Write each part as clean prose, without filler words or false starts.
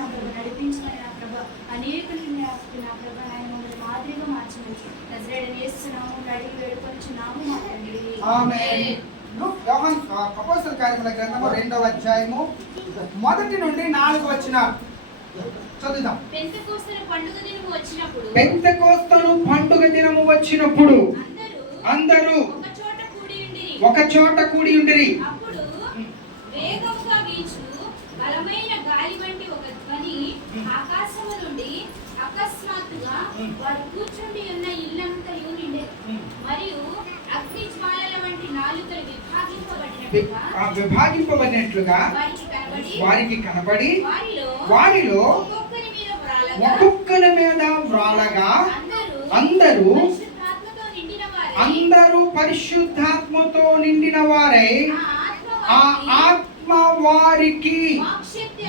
నా ప్రభు నడిపించమని నా ప్రభు అనేకుల్ని నా ప్రభు ఆయన మమ్మల్ని మాదిరిగా మార్చమని నజరేయుడైన యేసు నామములో అడిగి వేడుకొనుచున్నాము మా తండ్రి. ఆమేన్. యోహాను అపోస్తలుల కార్యముల గ్రంథము 2వ అధ్యాయము 1 నుండి 4 వచనాలు చదువుదాం. పెంతెకోస్తు పండుగ దినము వచ్చినప్పుడు అందరూ ఒక చోట కూడి ఉండిరి. అప్పుడు వేగముగా వీచు బలమైన గాలి వంటి ఒక ధ్వని ఆకాశము నుండి అకస్మాత్తుగా వారు కూర్చుండి ఉన్న ఇల్లంతయు నిండెను. మరియు అగ్ని జ్వాలల వంటి నాలుకలు విభాగింపబడినట్లుగా వారికి కనబడి వారిలో ఒక్కొక్కరి మీద వ్రాలగా అందరూ పరిశుద్ధాత్మతో నిండిన వారై ఆ ఆత్మ వారికి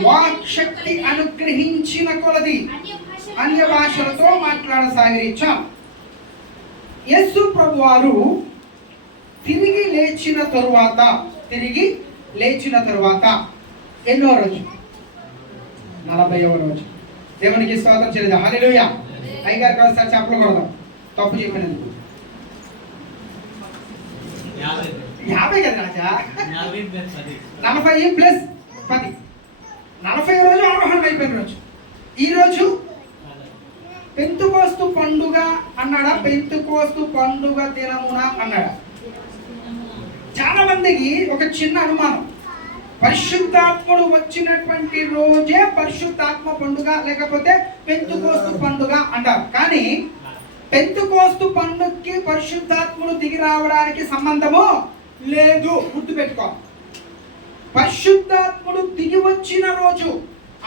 వాక్శక్తి అనుగ్రహించిన కొలది అన్య భాషలతో మాట్లాడసాగించాం. యేసు ప్రభువారు తిరిగి లేచిన తరువాత ఎన్నో రోజు 40వ రోజు. దేవునికి స్తోత్రం చెల్లిద్దాం. హల్లెలూయా. అయ్యగారు ఒకసారి చెప్పలు కొడదాం తప్పు చెప్పినందుకు. 50 కదా రాజా, 40 ప్లస్ 10 40వ రోజు ఆరోహణం అయిపోయిన రోజు. ఈ రోజు పెంతుకోస్తు పండుగ అన్నాడా, పెంతుకోస్తు పండుగ దినమున అన్నాడా? చాలా మందికి ఒక చిన్న అనుమానం, పరిశుద్ధాత్ముడు వచ్చినటువంటి రోజే పరిశుద్ధాత్మ పండుగ లేకపోతే పెంతుకోస్తు పండుగ అంటారు. కానీ పెంతుకోస్తు పండుగకి పరిశుద్ధాత్ముడు దిగి రావడానికి సంబంధము లేదు. గుర్తుపెట్టుకో, పరిశుద్ధాత్ముడు దిగి వచ్చిన రోజు,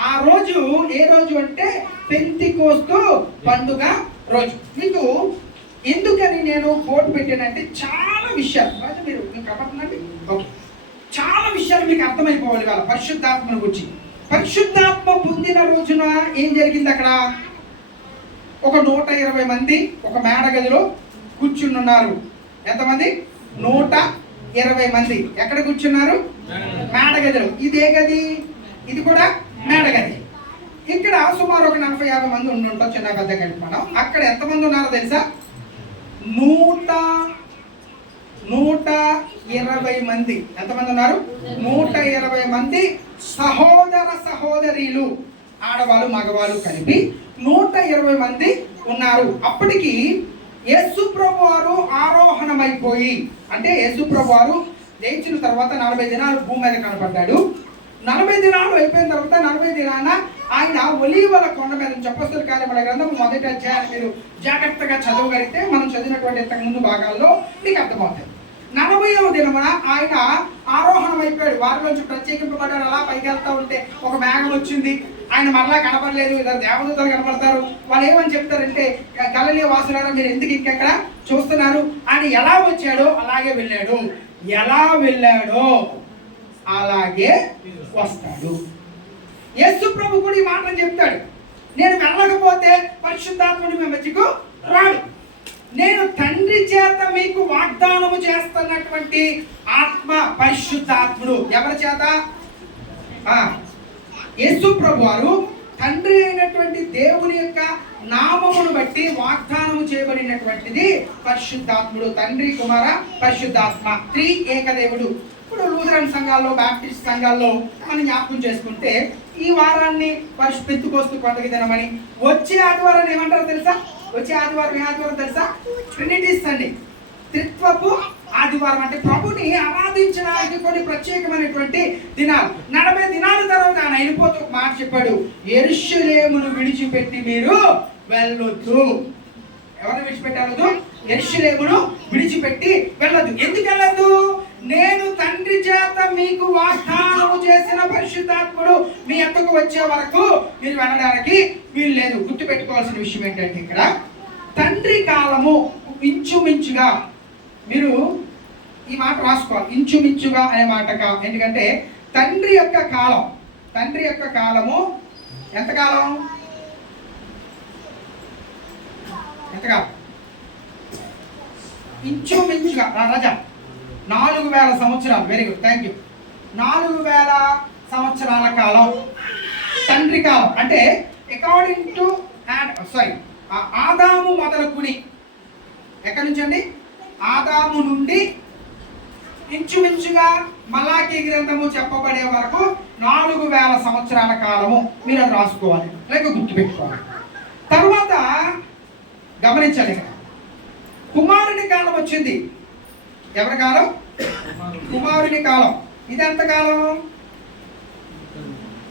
ఆ రోజు ఏ రోజు అంటే పెంతికోస్తు పండుగ రోజు. మీకు ఎందుకని నేను కోట్ పెట్టానంటే చాలా విషయాలు మీరు కనపడుతుందండి. ఓకే, చాలా విషయాలు మీకు అర్థమైపోవాలి వాళ్ళ పరిశుద్ధాత్మను గురించి. పరిశుద్ధాత్మ పొందిన రోజున ఏం జరిగింది అక్కడ? ఒక 120 మంది ఒక మేడ గదిలో కూర్చుని ఉన్నారు. ఎంతమంది? 120 మంది. ఎక్కడ కూర్చున్నారు? మేడ గదిలో. ఇదే గది, ఇది కూడా మేడ గది. ఇక్కడ సుమారు ఒక 40-50 మంది ఉండుంటాం, చిన్న పెద్ద కలిపి. మనం అక్కడ ఎంతమంది ఉన్నారో తెలుసా? 120 మంది. ఎంతమంది ఉన్నారు? 120 మంది సహోదరీలు, ఆడవాళ్ళు మగవాళ్ళు కలిపి 120 మంది ఉన్నారు. అప్పటికి యేసు ప్రభువారు ఆరోహణమైపోయి, అంటే యేసు ప్రభువారు లేచిన తర్వాత 40 దినాలు భూమి మీద కనపడ్డాడు. 40 దినాలు అయిపోయిన తర్వాత 40 దినాన ఆయన ఒలీవల కొండ మీద నుంచి, అపోస్తలుల కార్యముల గ్రంథం 1వ అధ్యాయాన్ని మీరు జాగ్రత్తగా చదవగలిగితే మనం చదివినటువంటి ఇంతకు ముందు భాగాల్లో మీకు అర్థమవుతాయి. 40వ దినమున ఆయన ఆరోహణం అయిపోయాడు. వారిలోంచి ప్రత్యేకింపబడ్డాడు. అలా పైకి వెళ్తా ఉంటే ఒక మేఘం వచ్చింది. ఆయన మరలా కనపడలేదు. ఇద్దరు దేవదూతలు కనపడతారు. వాళ్ళు ఏమని చెప్తారంటే, గలిలయ వాసులారా మీరు ఎందుకు ఇంకెక్కడ చూస్తున్నారు? ఆయన ఎలా వచ్చాడో అలాగే వెళ్ళాడు, ఎలా వెళ్ళాడో అలాగే వస్తాడు. యేసు ప్రభు కూడా ఈ మాటలు చెప్తాడు. నేను వెళ్ళకపోతే పరిశుద్ధాత్ముడు మీ మధ్యకు రాడు. నేను తండ్రి చేత మీకు వాగ్దానము చేస్తున్నటువంటి ఆత్మ పరిశుద్ధాత్ముడు. ఎవరి చేత? యేసు ప్రభు వారు తండ్రి అయినటువంటి దేవుని యొక్క నామమును బట్టి వాగ్దానము చేయబడినటువంటిది పరిశుద్ధాత్ముడు. తండ్రి, కుమార, పరిశుద్ధాత్మ, త్రీ ఏకదేవుడు. ఇప్పుడు లూథరన్ సంఘాల్లో, బాప్టిస్ట్ సంఘాల్లో మనం జ్ఞాపకం చేసుకుంటే ఈ వారాన్ని పెంతుకోస్తు పండుగ దినమని, వచ్చే ఆదివారాన్ని ఏమంటారో తెలుసా? వచ్చే ఆదివారం ఏ ఆదివారం తెలుసా? ట్రినిటీ సండే, త్రిత్వపు ఆదివారం. అంటే ప్రభుని ఆరాధించడానికి కొన్ని ప్రత్యేకమైనటువంటి దినాలు. 40 దినాల తర్వాత ఆయన అయిపోతూ ఒక మాట చెప్పాడు, యెరూషలేమును విడిచిపెట్టి మీరు వెళ్ళొద్దు. ఎవరిని విడిచిపెట్టవద్దు? యెరూషలేమును విడిచిపెట్టి వెళ్ళొద్దు. ఎందుకు వెళ్ళొద్దు? నేను తండ్రి చేత మీకు వాగ్దానము చేసిన పరిశుద్ధాత్ముడు మీ యొద్దకు వచ్చే వరకు మీరు వెళ్ళడానికి వీలు లేదు. గుర్తుపెట్టుకోవాల్సిన విషయం ఏంటంటే, ఇక్కడ తండ్రి కాలము ఇంచుమించుగా, మీరు ఈ మాట రాసుకోవాలి, ఇంచుమించుగా అనే మాట. ఎందుకంటే తండ్రి యొక్క కాలము ఎంతకాలం? ఇంచుమించుగా రాజా 4000 సంవత్సరాలు. Very good, thank you. 4000 సంవత్సరాల కాలం తండ్రి కాలం అంటే అకార్డింగ్ టు ఆదాము మొదలుకుని ఎక్కడి నుంచి అండి? ఆదాము నుండి ఇంచుమించుగా మలాకీ గ్రంథము చెప్పబడే వరకు 4000 సంవత్సరాల కాలము. మీరు అది రాసుకోవాలి లేక గుర్తుపెట్టుకోవాలి. తర్వాత గమనించాలి, కుమారుని కాలం వచ్చింది. ఎవరి కాలం? కుమారుని కాలం. ఇది ఎంత కాలం?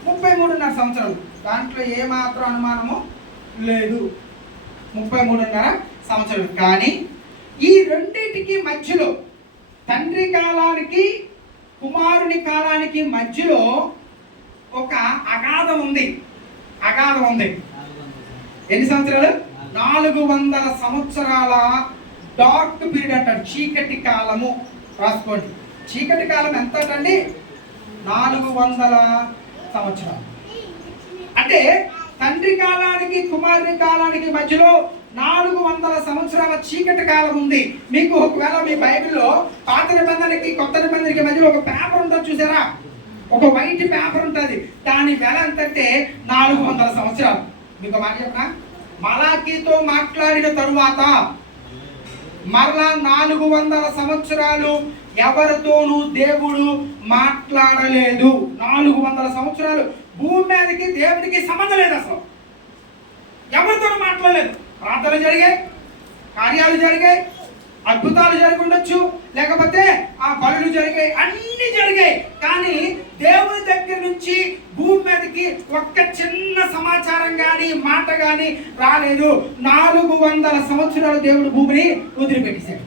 33.5 సంవత్సరాలు. దాంట్లో ఏమాత్రం అనుమానము లేదు. 33.5 సంవత్సరాలు. కానీ ఈ రెండింటికి మధ్యలో, తండ్రి కాలానికి కుమారుని కాలానికి మధ్యలో ఒక అగాధం ఉంది. అగాధం ఉంది. ఎన్ని సంవత్సరాలు? 400 సంవత్సరాల డార్క్ పీరియడ్ అంటారు. చీకటి కాలము. రాసుకోండి. చీకటి కాలం ఎంత అండి? 400 సంవత్సరాలు. అంటే తండ్రి కాలానికి కుమారుని కాలానికి మధ్యలో 400 సంవత్సరాల చీకటి కాలం ఉంది. మీకు ఒకవేళ మీ బైబిల్లో పాత నిబంధనకి కొత్త నిబంధనకి మధ్యలో ఒక పేపర్ ఉంటుంది చూసారా? ఒక వైట్ పేపర్ ఉంటుంది. దాని వెల ఎంతంటే 400 సంవత్సరాలు. మీకు మాట చెప్పనా? మలాకీతో మాట్లాడిన తరువాత మరలా 400 సంవత్సరాలు ఎవరితోనూ దేవుడు మాట్లాడలేదు. 400 సంవత్సరాలు భూమి మీదకి దేవుడికి సంబంధం లేదు. అసలు ఎవరితోనూ మాట్లాడలేదు. ప్రార్థనలు జరిగాయి, కార్యాలు జరిగాయి, అద్భుతాలు జరిగి ఉండొచ్చు, లేకపోతే ఆ బలులు జరిగాయి, అన్ని జరిగాయి. కానీ దేవుని దగ్గర నుంచి భూమి మీదకి ఒక్క చిన్న సమాచారం కానీ మాట కానీ రాలేదు. 400 సంవత్సరాలు దేవుడు భూమిని వదిలిపెట్టేశాడు.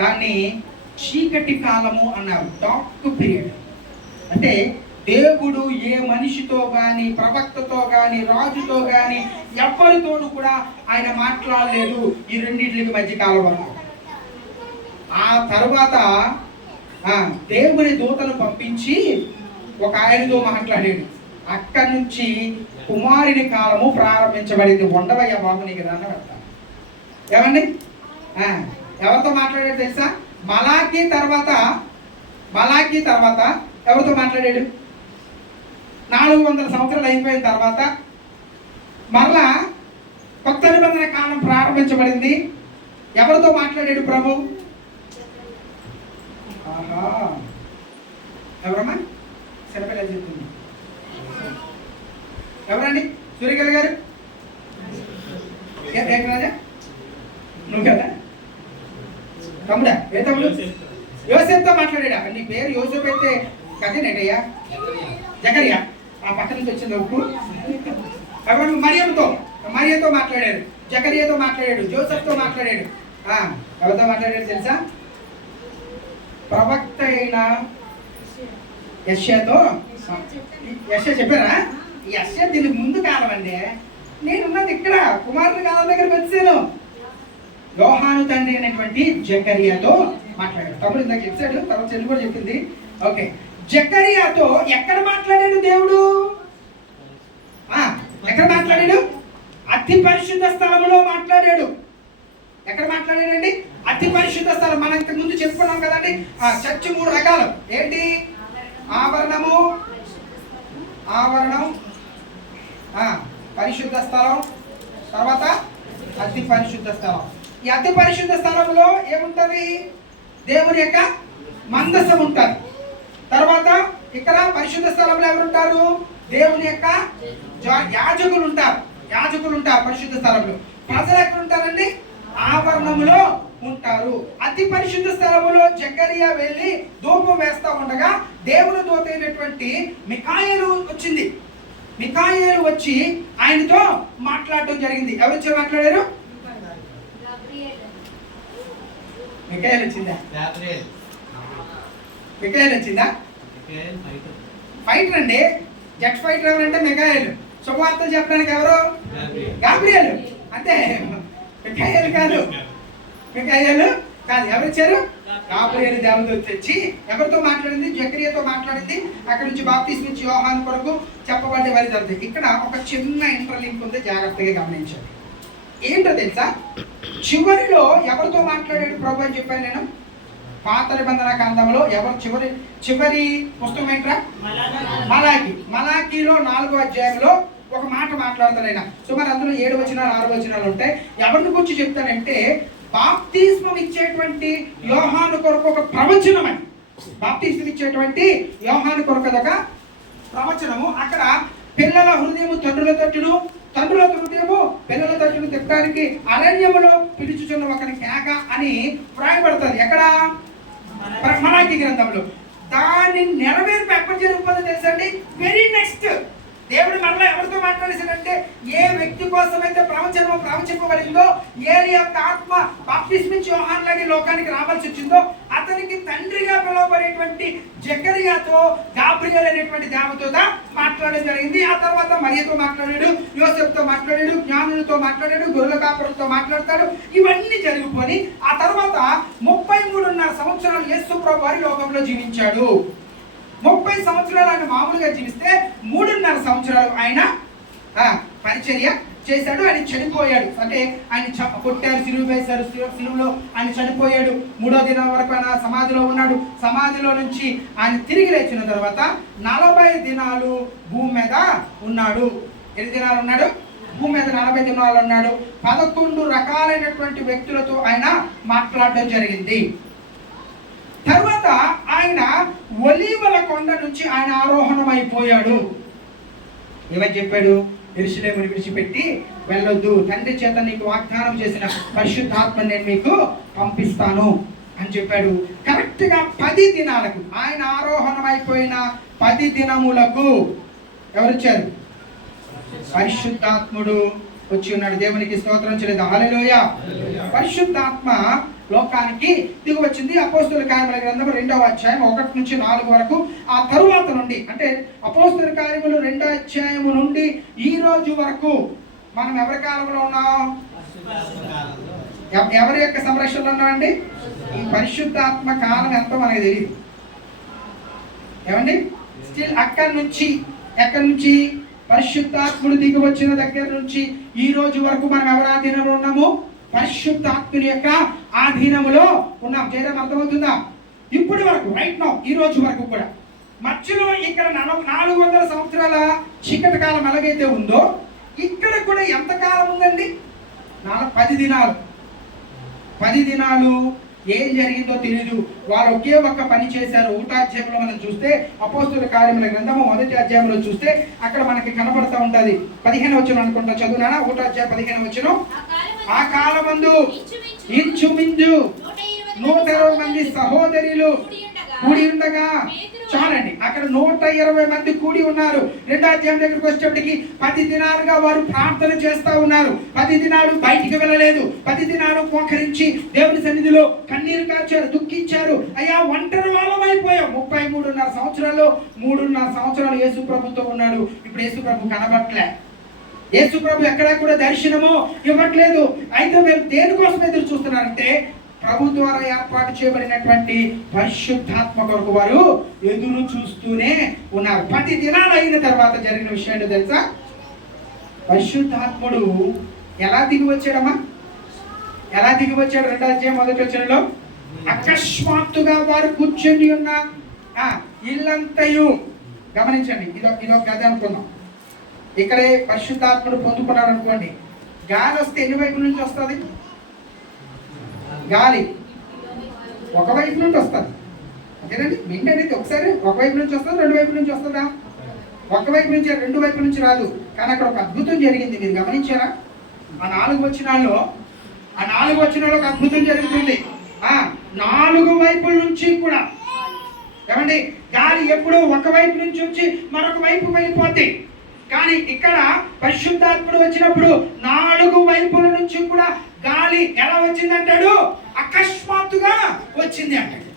దాన్ని చీకటి కాలము అన్నారు. Dark period. అంటే దేవుడు ఏ మనిషితో కానీ, ప్రవక్తతో కానీ, రాజుతో కానీ ఎవరితోనూ కూడా ఆయన మాట్లాడలేదు ఈ రెండింటికి మధ్య కాలం వరకు. ఆ తర్వాత దేవుని దూతను పంపించి ఒక ఆయనతో మాట్లాడాడు. అక్కడి నుంచి కుమారుని కాలము ప్రారంభించబడింది. ఉండవయ్య బాబు నీకు దండ పెడతా. ఏమండి? ఎవరితో మాట్లాడాడు తెలుసా? మలాకీ తర్వాత ఎవరితో మాట్లాడాడు? 400 సంవత్సరాలు అయిపోయిన తర్వాత మరలా కొత్త నిబంధన కాలం ప్రారంభించబడింది. ఎవరితో మాట్లాడాడు ప్రభు? ఎవరమ్మా? సిరపిల్ల చెప్తుంది. ఎవరండి? సూర్యకళ గారు? రాజా నువ్వు కదా? తమ్ముడా? ఏ తమ్ముడు? యోసేపుతో మాట్లాడా? నీ పేరు యోసేపు అయితే కదేనేటయ్యా? జకరియా. ఆ పక్క నుంచి వచ్చింది ఉప్పు. ఎవరు? మరియతో మాట్లాడాడు, జకరియాతో మాట్లాడాడు, జోసెఫ్తో మాట్లాడాడు. ఎవరితో మాట్లాడాడు తెలుసా? ప్రవక్త అయిన యెషయాతో. యెషయా చెప్పారా? యెషయా దీనికి ముందు కాలం అండి. నేనున్నది ఇక్కడ కుమారుని కాలం దగ్గరికి వచ్చాను. యోహాను తండ్రి అయినటువంటి జకరియాతో మాట్లాడాడు. తమ్ముడు ఇందాక చెప్పాడు, తర్వాత చెల్లి కూడా చెప్పింది. ఓకే, జకరియాతో ఎక్కడ మాట్లాడాడు దేవుడు? ఎక్కడ మాట్లాడాడు? అతి పరిశుద్ధ స్థలంలో మాట్లాడాడు. ఎక్కడ మాట్లాడాడండి? అతి పరిశుద్ధ స్థలం. మనం ఇంతకు ముందు చెప్పుకున్నాం కదండి, చర్చి 3 రకాలు. ఏంటి? ఆవరణం, పరిశుద్ధ స్థలం, తర్వాత అతి పరిశుద్ధ స్థలం. ఈ అతి పరిశుద్ధ స్థలంలో ఏముంటది? దేవుని యొక్క మందసం ఉంటుంది. తర్వాత ఇక్కడ పరిశుద్ధ స్థలంలో ఎవరుంటారు? దేవుని యొక్క యాజకులు ఉంటారు. పరిశుద్ధ స్థలంలో. ప్రజలు ఎక్కడ ఉంటారండి? ఆవరణంలో ఉంటారు. అతి పరిశుద్ధ స్థలములో జకరియా వెళ్ళి ధూపం వేస్తా ఉండగా దేవుని దూత అయినటువంటి మికాయేలు వచ్చింది. మికాయేలు వచ్చి ఆయనతో మాట్లాడటం జరిగింది. ఎవరు వచ్చి మాట్లాడారు? మికాయేలు వచ్చిందా? మికాయేలు వచ్చిందా? ఫైటర్ అండి. జెట్ ఫైటర్ ఎవరంటే మికాయేలు. శుభవార్తలు చెప్పడానికి ఎవరు? గాబ్రియల్. అంతే. మికాయేలు కాదు. ఎవరు వచ్చారు? గాబ్రియల్ దేవదూత వచ్చి ఎవరితో మాట్లాడింది? జకరియాతో మాట్లాడింది. అక్కడ నుంచి బాప్తిస్మం ఇచ్చి యోహాను కొరకు చెప్పబడే వారి జరుగుతుంది. ఇక్కడ ఒక చిన్న ఇంటర్లింక్ ఉంది, జాగ్రత్తగా గమనించండి. ఏంటో తెలుసా? చివరిలో ఎవరితో మాట్లాడాడు ప్రభు అని చెప్పాను నేను. పాత నిబంధన గ్రంథంలో ఎవరు చివరి పుస్తకం ఏంట్రా? మలాకీలో 4వ అధ్యాయంలో ఒక మాట మాట్లాడతాడు ఆయన. సుమారు అందులో 7 వచనాలు 6 వచనాలు ఉంటాయి. ఎవరిని గురించి చెప్తానంటే బాప్తిస్మం ఇచ్చేటువంటి యోహాను కొరకు ఒక ప్రవచనం అని. బాప్తిస్మం ఇచ్చేటువంటి యోహాను కొరకు ఒక ప్రవచనము. అక్కడ పిల్లల హృదయము తండ్రుల తట్టును, తండ్రుల హృదయము పిల్లల తట్టును తిప్పడానికి అరణ్యములో పిలుచుచున్న ఒకని కేక అని వ్రాయబడుతుంది. ఎక్కడ? మలాకి గ్రంథంలో. దాన్ని నెరవేర్పు ఎప్పుడు జరుగుతుందో తెలుసా అండి? వెరీ నెక్స్ట్ దేవుడు మరలా ఎవరితో మాట్లాడేసాడంటే, ఏ వ్యక్తి కోసమైతే ప్రవచనం ప్రవచింపబడిందో, ఏలి యొక్క ఆత్మ బాప్తిస్మిచ్చి యోహానులాగే లోకానికి రావాల్సి వచ్చిందో, అతనికి తండ్రిగా పిలువబడేటువంటి జకరియాతో గాబ్రియల్ అనేటువంటి దేవతతో మాట్లాడడం జరిగింది. ఆ తర్వాత మరియతో మాట్లాడాడు, యోసేపుతో మాట్లాడాడు, జ్ఞానులతో మాట్లాడాడు, గొర్రెల కాపరులతో మాట్లాడతాడు. ఇవన్నీ జరిగిపోయి ఆ తర్వాత 33.5 సంవత్సరాలు యేసు ప్రభు వారి లోకంలో జీవించాడు. 30 సంవత్సరాలు ఆయన మామూలుగా జీవిస్తే 3.5 సంవత్సరాలు ఆయన పరిచర్య చేశాడు. ఆయన చనిపోయాడు. అంటే ఆయన కొట్టారు, సిలువ వేశారు, సిలువలో ఆయన చనిపోయాడు. 3వ దినం వరకు ఆయన సమాధిలో ఉన్నాడు. సమాధిలో నుంచి ఆయన తిరిగి లేచిన తర్వాత 40 దినాలు భూమి మీద ఉన్నాడు. ఎన్ని దినాలు ఉన్నాడు? భూమి మీద 40 దినాలు ఉన్నాడు. 11 రకాలైనటువంటి వ్యక్తులతో ఆయన మాట్లాడడం జరిగింది. తర్వాత ఆయన ఒలీవల కొండ నుంచి ఆయన ఆరోహణం అయిపోయాడు. ఏమని చెప్పాడు? యెరూషలేమును విడిచిపెట్టి వెళ్ళొద్దు, తండ్రి చేత నీకు వాగ్దానం చేసిన పరిశుద్ధాత్మని నేను మీకు పంపిస్తాను అని చెప్పాడు. కరెక్ట్గా 10 దినాలకు ఆయన ఆరోహణం అయిపోయిన 10 దినములకు ఎవరొచ్చారు? పరిశుద్ధాత్ముడు వచ్చి ఉన్నాడు. దేవునికి స్తోత్రం చెల్లిద్దాం. హల్లెలూయా. పరిశుద్ధాత్మ లోకానికి దిగి వచ్చింది. అపోస్తలుల కార్యముల గ్రంథము 2వ అధ్యాయం 1 నుంచి 4 వరకు. ఆ తరువాత నుండి అంటే అపోస్తలుల కార్యములు 2వ అధ్యాయము నుండి ఈ రోజు వరకు మనం ఎవరి కాలంలో ఉన్నాం? ఎవరి యొక్క సంరక్షణలో ఉన్నామండి? ఈ పరిశుద్ధాత్మ కాలం ఎంతో మనకు తెలియదు. ఏమండి? స్టిల్ ఎక్కడి నుంచి పరిశుద్ధాత్ముడు దిగి వచ్చిన దగ్గర నుంచి ఈ రోజు వరకు మనం ఎవరి ఆధీనంలో ఉన్నాము? పరిశుద్ధాత్ముని యొక్క ఆధీనములో ఉన్నాం. చేయడం అర్థమవుతుందా? ఇప్పటి వరకు రైట్ నౌ ఈ రోజు వరకు కూడా మధ్యలో ఇక్కడ 400 సంవత్సరాల చీకటి కాలం ఎలాగైతే ఉందో ఇక్కడ కూడా ఎంత కాలం ఉందండి? 10 దినాలు. 10 దినాలు ఏం జరిగిందో తెలియదు. వారు ఒకే ఒక్క పని చేశారు. 1వ అధ్యాయంలో మనం చూస్తే అపోస్తలుల కార్యముల గ్రంథము 1వ అధ్యాయంలో చూస్తే అక్కడ మనకి కనబడతా ఉంటది. 15వ వచనం అనుకుంటా, చదువునా? 1వ అధ్యాయం 15వ వచనం. ఆ కాలమందు ఇంచుమించు 120 మంది సహోదరులు కూడి ఉండగా, చాలండి, అక్కడ 120 మంది కూడి ఉన్నారు. 2వ అధ్యాయం దగ్గరికి వచ్చేటప్పటికి 10 దినాలుగా వారు ప్రార్థన చేస్తా ఉన్నారు. 10 దినాలు బయటికి వెళ్ళలేదు. 10 దినాలు మోకరించి దేవుని సన్నిధిలో కన్నీరు కార్చారు, దుఃఖించారు. అయ్యా ఒంటరి వాళ్ళం అయిపోయాం. 33.5 సంవత్సరాలు 3.5 సంవత్సరాలు యేసు ప్రభుతో ఉన్నాడు. ఇప్పుడు యేసు ప్రభు కనబట్లే. యేసు ప్రభు ఎక్కడా కూడా దర్శనము ఇవ్వట్లేదు. అయితే మీరు దేనికోసం ఎదురు చూస్తున్నారంటే ప్రభు ద్వారా ఏర్పాటు చేయబడినటువంటి పరిశుద్ధాత్మ కొరకు వారు ఎదురు చూస్తూనే ఉన్నారు. 10 దినాలు అయిన తర్వాత జరిగిన విషయం ఏంటో తెలుసా? పరిశుద్ధాత్ముడు ఎలా దిగి వచ్చాడమ్మా? ఎలా దిగి వచ్చాడు? 2వ అధ్యాయం 1వ వచనంలో అకస్మాత్తుగా వారు కూర్చొని ఉన్న ఇల్లంతయు గమనించండి. ఇదొక గది అనుకున్నాం. ఇక్కడే పరిశుద్ధాత్ముడు పొందుకున్నాడు అనుకోండి. గాలి వస్తే ఎన్ని వైపుల నుంచి వస్తుంది? గాలి ఒకవైపు నుండి వస్తుంది. ఓకేనండి? విండ్ అనేది ఒకసారి ఒకవైపు నుంచి వస్తుంది, 2 వైపుల నుంచి వస్తుందా? ఒకవైపు నుంచి 2 వైపుల నుంచి రాదు. కానీ అక్కడ ఒక అద్భుతం జరిగింది. మీరు గమనించారా? ఆ 4 వచనాల్లో ఒక అద్భుతం జరుగుతుంది. 4 వైపుల నుంచి కూడా ఏమండి గాలి ఎప్పుడూ ఒకవైపు నుంచి వచ్చి మరొక వైపు వెళ్ళిపోద్ది. కానీ ఇక్కడ పరిశుద్ధాత్ముడు వచ్చినప్పుడు 4 వైపుల నుంచి కూడా గాలి ఎలా వచ్చిందంటాడు? అకస్మాత్తుగా వచ్చింది అంటాడు.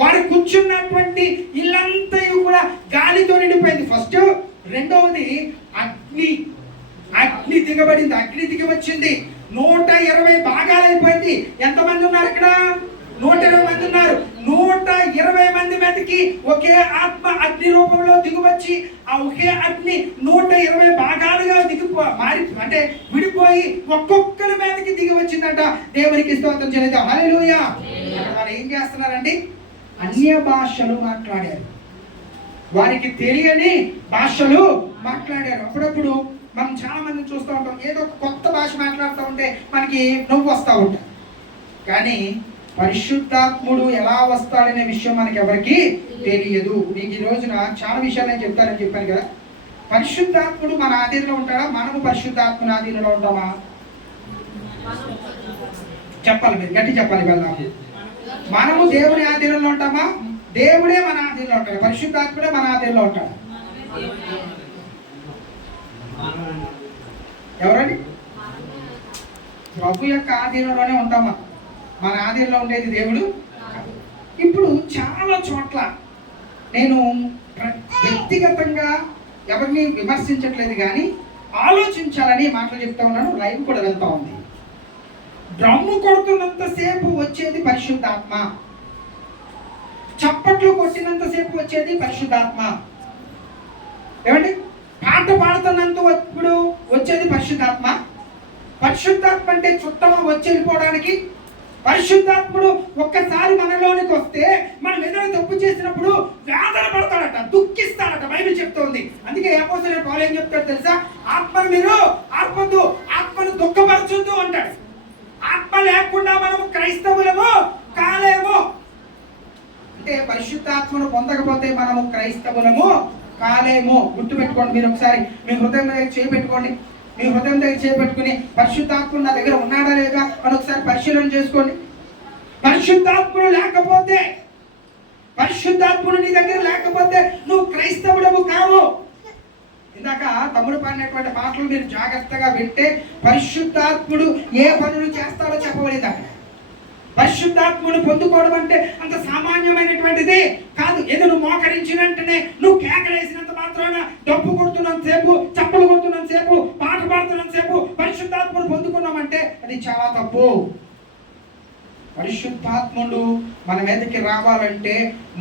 వారు కూర్చున్నటువంటి ఇల్లంతా కూడా గాలితో నిండిపోయింది. ఫస్ట్. రెండవది అగ్ని దిగబడింది. అగ్ని దిగి వచ్చింది. 120 భాగాలు అయిపోయింది. ఎంతమంది ఉన్నారు ఇక్కడ? 120 మంది ఉన్నారు. 120 మంది మీదకి ఒకే ఆత్మ అగ్ని రూపంలో దిగివచ్చి ఆ ఒకే అగ్ని 120 భాగాలుగా అంటే విడిపోయి ఒక్కొక్కరి మీదకి దిగి వచ్చిందంట. దేవునికి స్తోత్రం చెల్లిద్దాం. హల్లెలూయా. వారు ఏం చేస్తున్నారండి? అన్య భాషలు మాట్లాడారు. వారికి తెలియని భాషలు మాట్లాడారు. అప్పుడప్పుడు మనం చాలా మందిని చూస్తూ ఉంటాం, ఏదో ఒక కొత్త భాష మాట్లాడుతూ ఉంటే మనకి నవ్వు వస్తూ ఉంటాం. కానీ పరిశుద్ధాత్ముడు ఎలా వస్తాడనే విషయం మనకి ఎవరికి తెలియదు. మీకు ఈ రోజున చాలా విషయాలు నేను చెప్తానని చెప్పాను కదా. పరిశుద్ధాత్ముడు మన ఆధీనంలో ఉంటాడా, మనము పరిశుద్ధాత్ముని ఆధీనంలో ఉంటామా? చెప్పాలి, మీరు గట్టి చెప్పాలి కదా. మనము దేవుని ఆధీనంలో ఉంటామా, దేవుడే మన ఆధీనంలో ఉంటాడు, పరిశుద్ధాత్ముడే మన ఆధీనంలో ఉంటాడు? ఎవరండి? ప్రభు యొక్క ఆధీనంలోనే ఉంటామా, మన ఆధీనంలో ఉండేది దేవుడు. ఇప్పుడు చాలా చోట్ల నేను వ్యక్తిగతంగా ఎవరిని విమర్శించట్లేదు, కానీ ఆలోచించాలని మాటలు చెప్తా ఉన్నాను. లైవ్ కూడా వెళ్తా ఉంది. డ్రమ్ము కొడుతున్నంతసేపు వచ్చేది పరిశుద్ధాత్మ, చప్పట్లు కొట్టినంతసేపు వచ్చేది పరిశుద్ధాత్మ, ఏమండి పాట పాడుతున్నంత ఇప్పుడు వచ్చేది పరిశుద్ధాత్మ. పరిశుద్ధాత్మ అంటే చుట్టమా వచ్చి వెళ్ళిపోవడానికి. పరిశుద్ధాత్ముడు ఒక్కసారి మనలోనికి వస్తే మనం ఏదైనా తప్పు చేసినప్పుడు వేదన పడతాడట, దుఃఖిస్తాడట, బైబిల్ చెప్తోంది. అందుకే అపోస్తలుడైన పౌలు ఏం చెప్తాడు తెలుసా? ఆత్మను మీరు ఆర్పొద్దు, ఆత్మను దుఃఖపరచొద్దు అంటాడు. ఆత్మ లేకుండా మనము క్రైస్తవులము కాలేము. అంటే పరిశుద్ధాత్మను పొందకపోతే మనము క్రైస్తవులము కాలేము. గుర్తుపెట్టుకోండి. మీరు ఒకసారి మీ హృదయం దగ్గర చేపెట్టుకోండి. మీ హృదయం దగ్గర చేపెట్టుకుని పరిశుద్ధాత్ముడు నా దగ్గర ఉన్నాడా లేదా అని ఒకసారి పరిశీలన చేసుకోండి. పరిశుద్ధాత్ముడు లేకపోతే, పరిశుద్ధాత్ముడు నీ దగ్గర లేకపోతే నువ్వు క్రైస్తవుడము కావు. ఇందాక తమ్ముడు పాడినటువంటి పాటలు మీరు జాగ్రత్తగా వింటే పరిశుద్ధాత్ముడు ఏ పనులు చేస్తాడో చెప్పబడింది అక్కడ. పరిశుద్ధాత్ముడు పొందుకోవడం అంటే అంత సామాన్యమైనటువంటిది కాదు. ఏదో నువ్వు మోకరించిన వెంటనే, నువ్వు కేకలేసినంత మాత్రాన, డబ్బు కొడుతున్నంత సేపు, చప్పలు కొడుతున్నంత సేపు, పాట పాడుతున్నంత సేపు పరిశుద్ధాత్ముడు పొందుకున్నామంటే అది చాలా తప్పు. పరిశుద్ధాత్ముడు మన మీదకి రావాలంటే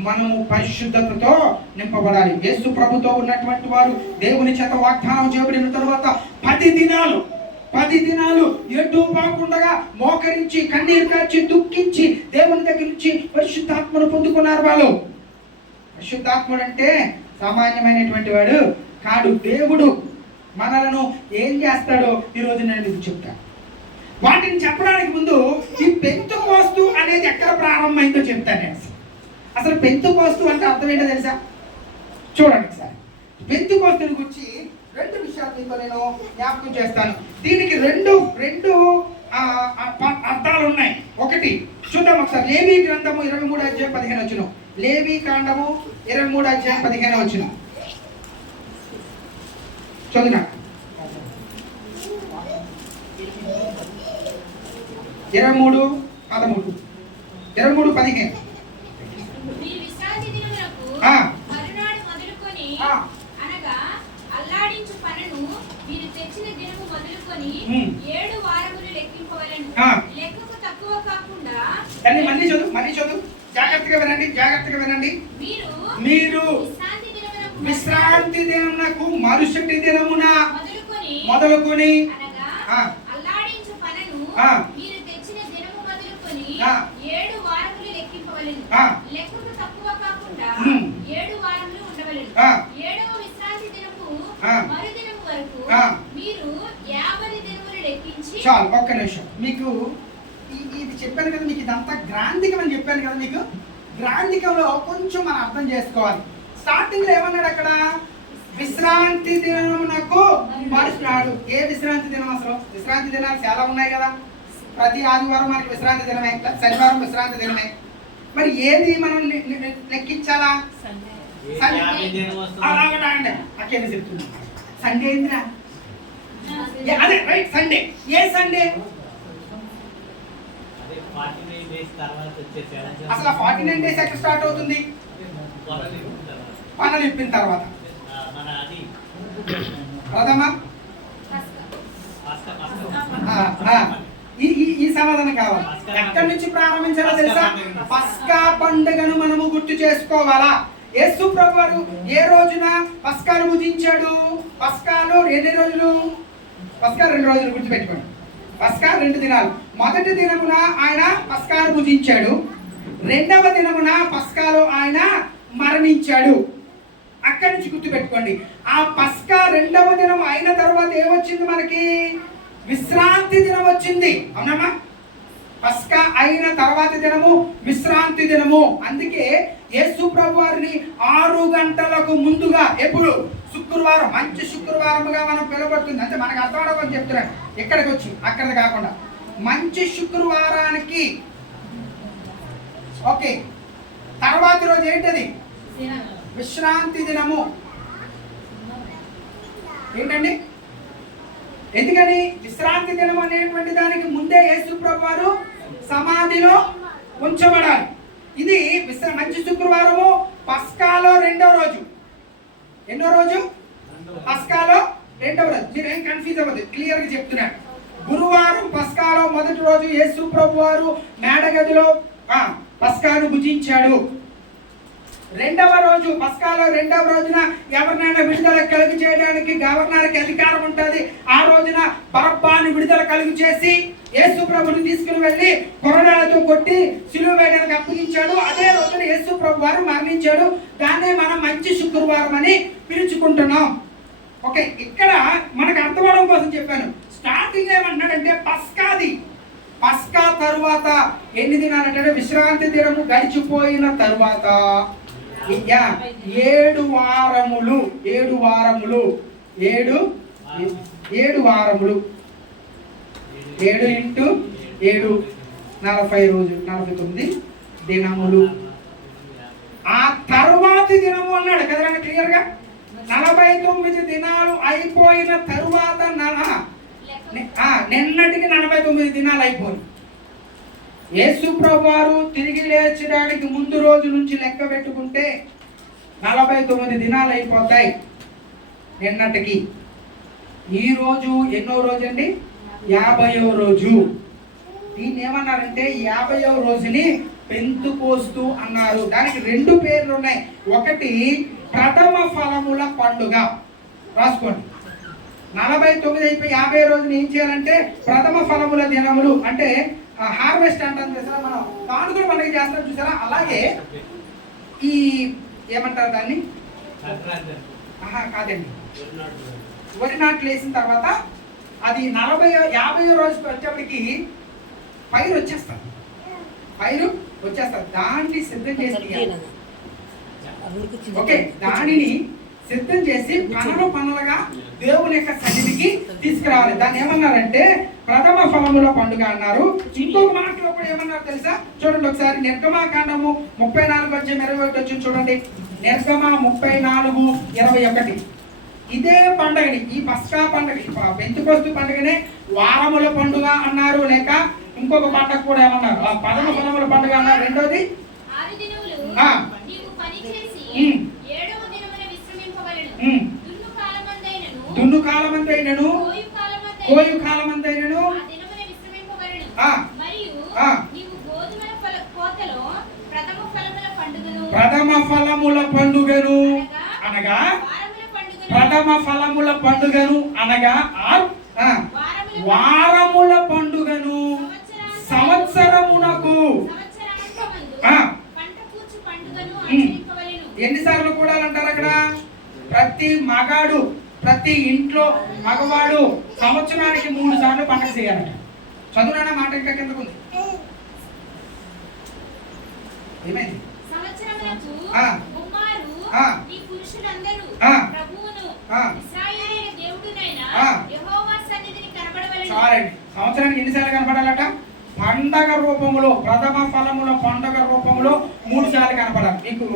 మనము పరిశుద్ధతతో నింపబడాలి. యేసు ప్రభుతో ఉన్నటువంటి వారు దేవుని చేత వాగ్దానం చేయబడిన తరువాత 10 దినాలు ఎటు పోకుండా మోకరించి, కన్నీరు కార్చి, దుఃఖించి దేవుని దగ్గర నుంచి పరిశుద్ధాత్మను పొందుకున్నారు వాళ్ళు. పరిశుద్ధాత్ముడు అంటే సామాన్యమైనటువంటి వాడు కాడు. దేవుడు మనలను ఏం చేస్తాడో ఈరోజు నేను మీకు చెప్తాను. వాటిని చెప్పడానికి ముందు ఈ పెంతెకోస్తు అనేది ఎక్కడ ప్రారంభమైందో చెప్తాను నేను. అసలు పెంతెకోస్తు అంటే అర్థం ఏంటో తెలుసా? చూడండి సార్. పెంతెకోస్తుని గురించి 2 విషయాలు మీతో నేను జ్ఞాపకం చేస్తాను. దీనికి రెండు అర్థాలు ఉన్నాయి. ఒకటి చూద్దాం ఒకసారి. లేవీ గ్రంథము 23:15. లేవీ కాండము 23:15 చదువునా. 23:15. అల్లాడించు పనును మీరు తెచ్చిన దినము మొదలుకొని 7 వారములు లెక్కింపవలెను. లెక్కకు తక్కువ కాకుండా. మళ్ళీ చదువు. జాగ్రత్తగా వినండి. మీరు విశ్రాంతి దినమునకు మరుసటి దినమున మొదలుకొని అల్లాడించు పనును మీరు తెచ్చిన దినము మొదలుకొని 7 వారములు లెక్కింపవలెను. లెక్కకు తక్కువ కాకుండా 7 వారములు ఉండవలెను. 7వ విశ్రాంతి దినము మరుదినము వరకు మీరు 50 దినములు లెక్కించి. చాలు, ఒక్క నిమిషం. మీకు ఇది చెప్పాను కదా, మీకు ఇదంతా గ్రాంధికం అని చెప్పాను కదా. మీకు గ్రాంధికంలో కొంచెం మనం అర్థం చేసుకోవాలి. స్టార్టింగ్ లో ఏమన్నాడు అక్కడ? విశ్రాంతి దినమునకు మరునాడు. ఏ విశ్రాంతి దినం? అసలు విశ్రాంతి దినాలు చాలా ఉన్నాయి కదా. ప్రతి ఆదివారం మనకి విశ్రాంతి దినమే, శనివారం విశ్రాంతి దినమే. మరి ఏది మనం లెక్కించాలా? అకేది చెప్తున్నా. సండే ఏంద్రా? అదే రైట్, సండే. ఏ సండే? అసలు 49 డేస్ ఎక్కడ స్టార్ట్ అవుతుంది? పనులు ఇప్పిన తర్వాత. ప్రథమా ఈ సమాధానం కావాలి. ఎక్కడి నుంచి ప్రారంభించాలో తెలుసా? పస్కా పండుగను మనము గుర్తు చేసుకోవాలా? యేసు ప్రభువారు ఏ రోజున పస్కాను భుజించాడు? పస్కాలో 2 రోజులు. పస్కా 2 రోజులు గుర్తుపెట్టుకోండి. పస్కా 2 దినాలు. మొదటి దినమున ఆయన పస్కాను భుజించాడు. 2వ దినమున పస్కాలో ఆయన మరణించాడు. అక్కడి నుంచి గుర్తుపెట్టుకోండి. ఆ పస్కా రెండవ దినం అయిన తర్వాత ఏమొచ్చింది మనకి? విశ్రాంతి దినం వచ్చింది. అవునమ్మా? పస్కా అయిన తర్వాత దినము విశ్రాంతి దినము. అందుకే యేసు ప్రభు వారిని 6 గంటలకు ముందుగా, ఎప్పుడు? శుక్రవారం, మంచి శుక్రవారముగా మనం పిలువబడుతుంది. అంటే మనకు అర్థమవడం చెప్తున్నాను. ఇక్కడికి వచ్చి అక్కడికి కాకుండా మంచి శుక్రవారానికి ఓకే తర్వాత రోజు ఏంటది? విశ్రాంతి దినము. ఏంటండి? ఎందుకని విశ్రాంతి దినం అనేటువంటి దానికి ముందే యేసు ప్రభు వారు సమాధిలో ఉంచబడాలి. ఇది మంచి శుక్రవారము, పస్కాలో రెండవ రోజు. ఎన్నో రోజు? పస్కాలో రెండవ రోజు. మీరేం కన్ఫ్యూజ్ అవ్వదు, క్లియర్ గా చెప్తున్నాను. గురువారం పస్కాలో మొదటి రోజు యేసు ప్రభు వారు మేడగదిలో పస్కాను భుజించాడు. రెండవ రోజు పస్కాలో రెండవ రోజున ఎవరినైనా విడుదల కలుగు చేయడానికి గవర్నర్కి అధికారం ఉంటుంది. ఆ రోజున బరబ్బాని విడుదల కలుగు చేసి యేసు ప్రభుని తీసుకుని వెళ్ళి కొరడాలతో కొట్టి సిలువ వేయడానికి అప్పగించాడు. అదే రోజున యేసు ప్రభు వారు మరణించాడు. దాన్నే మనం మంచి శుక్రవారం అని పిలుచుకుంటున్నాం. ఓకే, ఇక్కడ మనకు అర్థమవడం కోసం చెప్పాను. స్టార్టింగ్ ఏమంటున్నాడంటే పస్కాది. పస్కా తరువాత ఎన్ని దినాలంటే విశ్రాంతి దినము గడిచిపోయిన తరువాత 7 వారములు. 7 వారములు. 7 వారములు. 7 ఇంటూ 7 40 రోజులు, 49 దినములు. ఆ తరువాతి దినము అన్నాడు కదా క్లియర్ గా. 49 దినాలు అయిపోయిన తరువాత నిన్నటికి 49 దినాలు అయిపోయి యేసు ప్రభు వారు తిరిగి లేచడానికి ముందు రోజు నుంచి లెక్క పెట్టుకుంటే 49 దినాలు అయిపోతాయి నిన్నటికి. ఈ రోజు ఎన్నో రోజు అండి? 50వ రోజు. దీన్ని ఏమన్నారంటే 50వ రోజుని పెంతుకోస్తు అన్నారు. దానికి 2 పేర్లు ఉన్నాయి. ఒకటి ప్రథమ ఫలముల పండుగ. రాసుకోండి. 49 అయిపోయి 50 రోజున ఏం చేయాలంటే ప్రథమ ఫలముల దినములు, అంటే హార్వెస్ట్ అంటాం చూసారా, మనం కానుకల పండుగ చేస్తాం చూసారా, అలాగే ఈ ఏమంటారు దాన్ని? కాదండి, వరి నాట్లు వేసిన తర్వాత అది 50వ రోజుకి వచ్చేప్పటికి పైరు వచ్చేస్తారు. దాన్ని సిద్ధం చేసి ఓకే దానిని సిద్ధం చేసి పనులుగా దేవుని యొక్క సన్నిధికి తీసుకురావాలి. దాన్ని ఏమన్నారంటే ప్రథమ ఫలముల పండుగ అన్నారు. ఇంకొక మాటలో కూడా ఏమన్నారు తెలుసా? చూడండి ఒకసారి. నిర్గమాకాండము 34:21 వచ్చి చూడండి. నిర్గమ 34:21. ఇదే పండుగని, ఈ పస్కా పండుగ, పెంతుకోస్తు పండుగనే వారముల పండుగ అన్నారు. లేక ఇంకొక పండుగ కూడా ఏమన్నారు? ప్రథమ ఫలముల పండుగ అన్నారు. రెండోది దున్ను కాలమందైనను కోయు కాలమందైనను ప్రథమ ఫలముల పండుగను అనగా వారముల పండుగను సంవత్సరమునకు ఎన్నిసార్లు కూడాలంటారు అక్కడ? ప్రతి మగాడు, ప్రతి ఇంట్లో మగవాడు సంవత్సరానికి 3 సార్లు పండుగ చేయాలట. చదువునా మాట ఇంకా కిందకు ఉంది. ఏమైంది? చాలండి. సంవత్సరానికి ఎన్నిసార్లు కనపడాలట? పండగ రూపంలో, ప్రథమ ఫలముల పండగ రూపంలో 3 సార్లు కనపడాలి. మీకు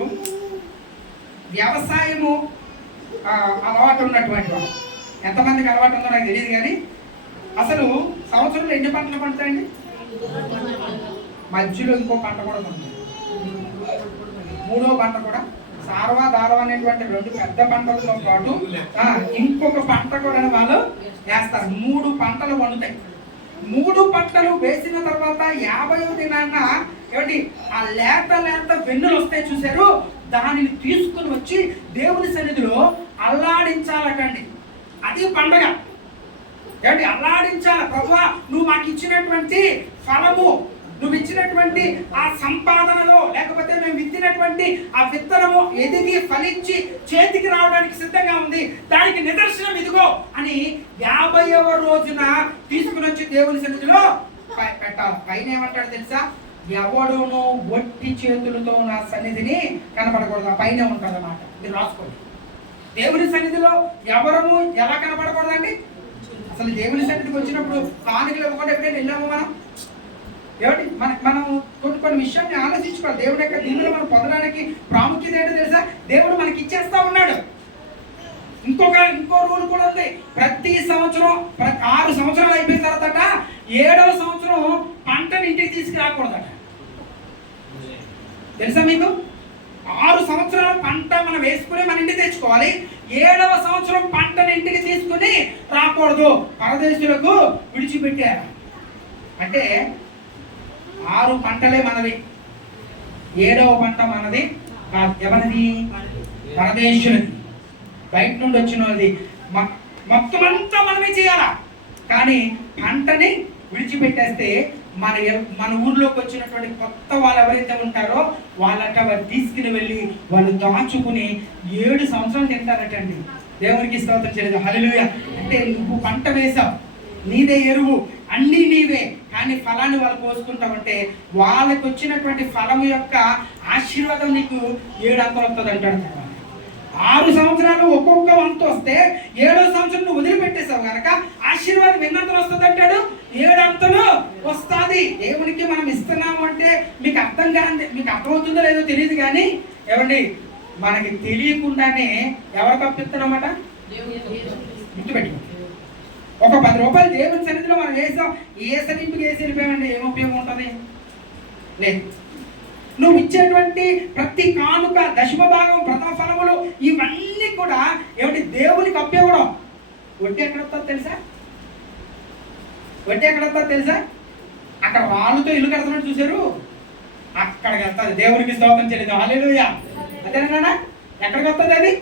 వ్యవసాయము అలవాటు ఉన్నటువంటి వాళ్ళు, ఎంతమందికి అలవాటు ఉందో నాకు తెలియదు, కానీ అసలు సంవత్సరంలో ఎన్ని పంటలు పండుతాయండి? మధ్యలో ఇంకో పంట కూడా పండుతుంది. 3వ పంట కూడా సారవా దారవ అనేటువంటి 2 పెద్ద పంటలతో పాటు ఇంకొక పంట కూడా వాళ్ళు వేస్తారు. 3 పంటలు పండుతాయి. 3 పంటలు వేసిన తర్వాత 50వ దినాన్న ఏమిటి ఆ లేత వెన్నులు వస్తాయి చూసారు, దానిని తీసుకుని వచ్చి దేవుని సన్నిధిలో అల్లాడించాలటండి. అది పండగ. ఏమిటి? అల్లాడించాలి. ప్రభువా, నువ్వు మాకు ఇచ్చినటువంటి ఫలము నువ్వు ఇచ్చినటువంటి ఆ సంపాదనలో, లేకపోతే మేము విత్తినటువంటి ఆ విత్తనము ఎదిగి ఫలించి చేతికి రావడానికి సిద్ధంగా ఉంది, దానికి నిదర్శనం ఇదిగో అని 50వ రోజున తీసుకుని వచ్చి దేవుని సన్నిధిలో పెట్టాలి. పైన ఏమంటాడు తెలుసా? ఎవడును ఒట్టి చేతులతో నా సన్నిధిని కనపడకూడదు. పైన ఉంటుంది అన్నమాట, మీరు రాసుకోండి. దేవుని సన్నిధిలో ఎవరము ఎలా కనపడకూడదండి? అసలు దేవుని సన్నిధికి వచ్చినప్పుడు కానుకలు ఇవ్వకుండా ఎప్పుడైనా వెళ్ళాము మనం? ఏమిటి మనం కొన్ని విషయాన్ని ఆలోచించుకోవాలి. దేవుడి యొక్క దీవులు మనం పొందడానికి ప్రాముఖ్యత ఏంటో తెలుసా? దేవుడు మనకి ఇచ్చేస్తా ఉన్నాడు. ఇంకో రూల్ కూడా ఉంది. ప్రతి సంవత్సరం 6 సంవత్సరాలు అయిపోయిన తర్వాత 7వ సంవత్సరం పంటని ఇంటికి తీసుకురాకూడదట. తెలుసా మీకు? 6 సంవత్సరాల పంట మనం వేసుకుని మన ఇంటికి తెచ్చుకోవాలి. 7వ సంవత్సరం పంటని ఇంటికి తీసుకుని రాకూడదు, పరదేశులకు విడిచిపెట్టారు. అంటే 6 పంటలే మనది, 7వ పంట మనది కాదు. ఎవరిది? పరదేశులది, బయట నుండి వచ్చిన వాళ్ళది. మొత్తం అంతా మనమే చేయాలా, కానీ పంటని విడిచిపెట్టేస్తే మన ఊర్లోకి వచ్చినటువంటి కొత్త వాళ్ళు ఎవరైతే ఉంటారో వాళ్ళంట వారు తీసుకుని వెళ్ళి వాళ్ళు దాచుకుని 7 సంవత్సరాలు తింటారటండి. దేవునికి స్తోత్రం చేయలేదు. హల్లెలూయా. అంటే నువ్వు పంట వేసావు, నీదే ఎరువు, అన్నీ నీవే, కానీ ఫలాన్ని వాళ్ళు పోసుకుంటామంటే వాళ్ళకి వచ్చినటువంటి ఫలం యొక్క ఆశీర్వాదం నీకు 7 అంతలు వస్తుంది అంటాడు. 6 సంవత్సరాలు ఒక్కొక్క వంతు వస్తే 7వ సంవత్సరం నువ్వు వదిలిపెట్టేసావు కనుక ఆశీర్వాదం ఎన్నంతలు వస్తుంది అంటాడు? 7 అంతలు వస్తుంది. దేవునికి మనం ఇస్తున్నాము అంటే మీకు అర్థమవుతుందో లేదో తెలియదు, కానీ ఏమండి మనకి తెలియకుండానే ఎవరికి అప్పిస్తున్నామట? గుర్తుపెట్టుకో. ఒక 10 రూపాయలు దేవుని సన్నిధిలో మనం వేసాం, ఏ సరిపుకి వేసి వెళ్ళిపోయామండి, ఏం ఉపయోగం ఉంటుంది? లేదు. నువ్వు ఇచ్చేటువంటి ప్రతి కానుక, దశమ భాగం, ప్రథమ ఫలములు ఇవన్నీ కూడా ఏమిటి? దేవునికి అప్పివ్వడం. వడ్డీ ఎక్కడ వస్తుందో తెలుసా? వడ్డీ ఎక్కడ వస్తుందో తెలుసా? అక్కడ రాళ్ళతో ఇల్లు కడుతున్నట్టు చూసారు, అక్కడికి వెళ్తుంది. దేవునికి స్తోత్రం చేయలేదు. హల్లెలూయా. అంతేనా? ఎక్కడికి వస్తుంది అది?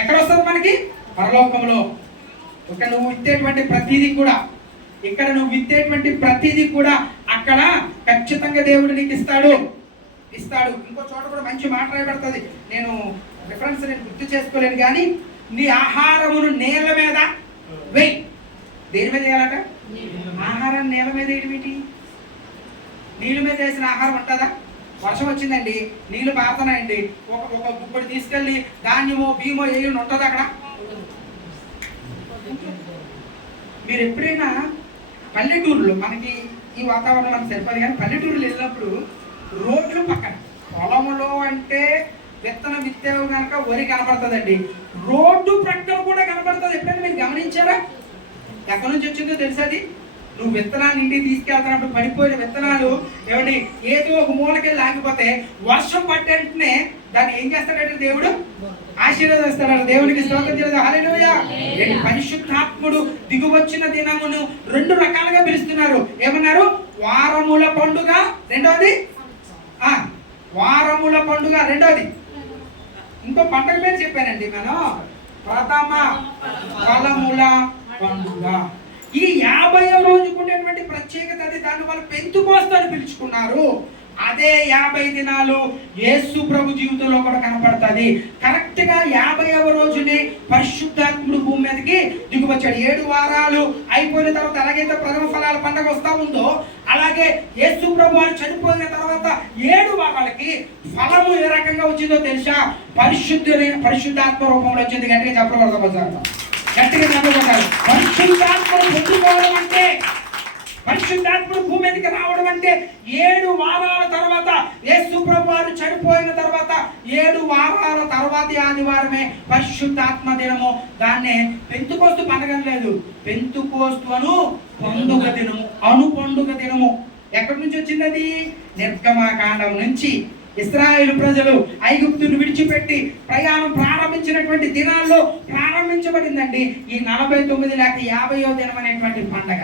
ఎక్కడ వస్తుంది మనకి? పరలోకంలో. ఇక్కడ నువ్వు ఇచ్చేటువంటి ప్రతిదీ కూడా, అక్కడ ఖచ్చితంగా దేవుడు నీకు ఇస్తాడు. ఇంకో చోట కూడా మంచి మాట రాయబడుతుంది. నేను గుర్తు చేసుకోలేను, కానీ నీ ఆహారమును నేల మీద వేయి. దేని మీద వేయాలట? ఆహారాన్ని నేల మీద వేయడం ఏంటి? నీళ్ళ మీద వేసిన ఆహారం ఉంటుందా? వర్షం వచ్చిందండి, నీళ్లు పారుతున్నాయండి, ఒక గుప్పడి తీసుకెళ్ళి ధాన్యమో బియ్యమో వేయని ఉంటుంది అక్కడ? మీరు ఎప్పుడైనా పల్లెటూరులో, మనకి ఈ వాతావరణం మనకు సరిపోదు, కానీ పల్లెటూరులో వెళ్ళినప్పుడు రోడ్లు పక్కన, పొలంలో అంటే విత్తనం విత్తేవు కనుక వరి కనపడుతుందండి, రోడ్డు ప్రక్కన కూడా కనపడుతుంది. ఎప్పుడైనా మీరు గమనించారా? ఎక్కడి నుంచి వచ్చిందో తెలుసా? అది నువ్వు విత్తనాన్ని ఇంటికి తీసుకెళ్తున్నప్పుడు పడిపోయిన విత్తనాలు ఏమండి ఏదో ఒక మూలకెళ్ళి ఆగిపోతే వర్షం పట్టేంటనే దాన్ని ఏం చేస్తాడంటే దేవుడు ఆశీర్వదిస్తాడు. దేవునికి స్తోత్రం చేయలేదు. హల్లెలూయా. పరిశుద్ధాత్ముడు దిగువచ్చిన దినమును 2 రకాలుగా పిలుస్తున్నారు. ఏమన్నారు? వారముల పండుగ, రెండోది వారముల పండుగ, రెండోది ఇంకో పండుగ పేరు చెప్పానండి నేను, ప్రథమ ఫలముల పండుగ. ఈ 50వ రోజుకు ఉండేటువంటి ప్రత్యేకత అది. దాన్ని వాళ్ళు పెంతుకోస్తు అని పిలుచుకున్నారు. అదే 50 దినాలు యేసు ప్రభు జీవితంలో కూడా కనపడుతుంది. కరెక్ట్ గా 50వ రోజునే పరిశుద్ధాత్ముడు భూమి మీదకి దిగువచ్చాడు. 7 వారాలు అయిపోయిన తర్వాత ఎలాగైతే ప్రథమ ఫలాల పండుగ వస్తా ఉందో, అలాగే యేసు ప్రభు వారు చనిపోయిన తర్వాత 7 వారాలకి ఫలము ఏ రకంగా వచ్చిందో తెలుసా? పరిశుద్ధాత్మ రూపంలో వచ్చింది. గట్టిగా చెప్పకూడదు, గట్టిగా చెప్పకూడదు. పరిశుద్ధాత్మను పొందుకోవడం అంటే, పరిశుద్ధాత్ముడు భూమి మీదకి రావడం అంటే 7 వారాల తర్వాత, యేసు ప్రభు వారు చనిపోయిన తర్వాత 7 వారాల తర్వాతి ఆదివారమే పరిశుద్ధాత్మ దినము. దాన్నే పెంతుకోస్తు పండుగ లేదు, పెంతుకోస్తు అను పండుగ దినము, పండుగ దినము. ఎక్కడి నుంచి వచ్చింది అది? నిర్గమకాండం నుంచి. ఇశ్రాయేలు ప్రజలు ఐగుప్తును విడిచిపెట్టి ప్రయాణం ప్రారంభించినటువంటి దినాల్లో ప్రారంభించబడిందండి ఈ 49 లేక 50వ దినం అనేటువంటి పండగ.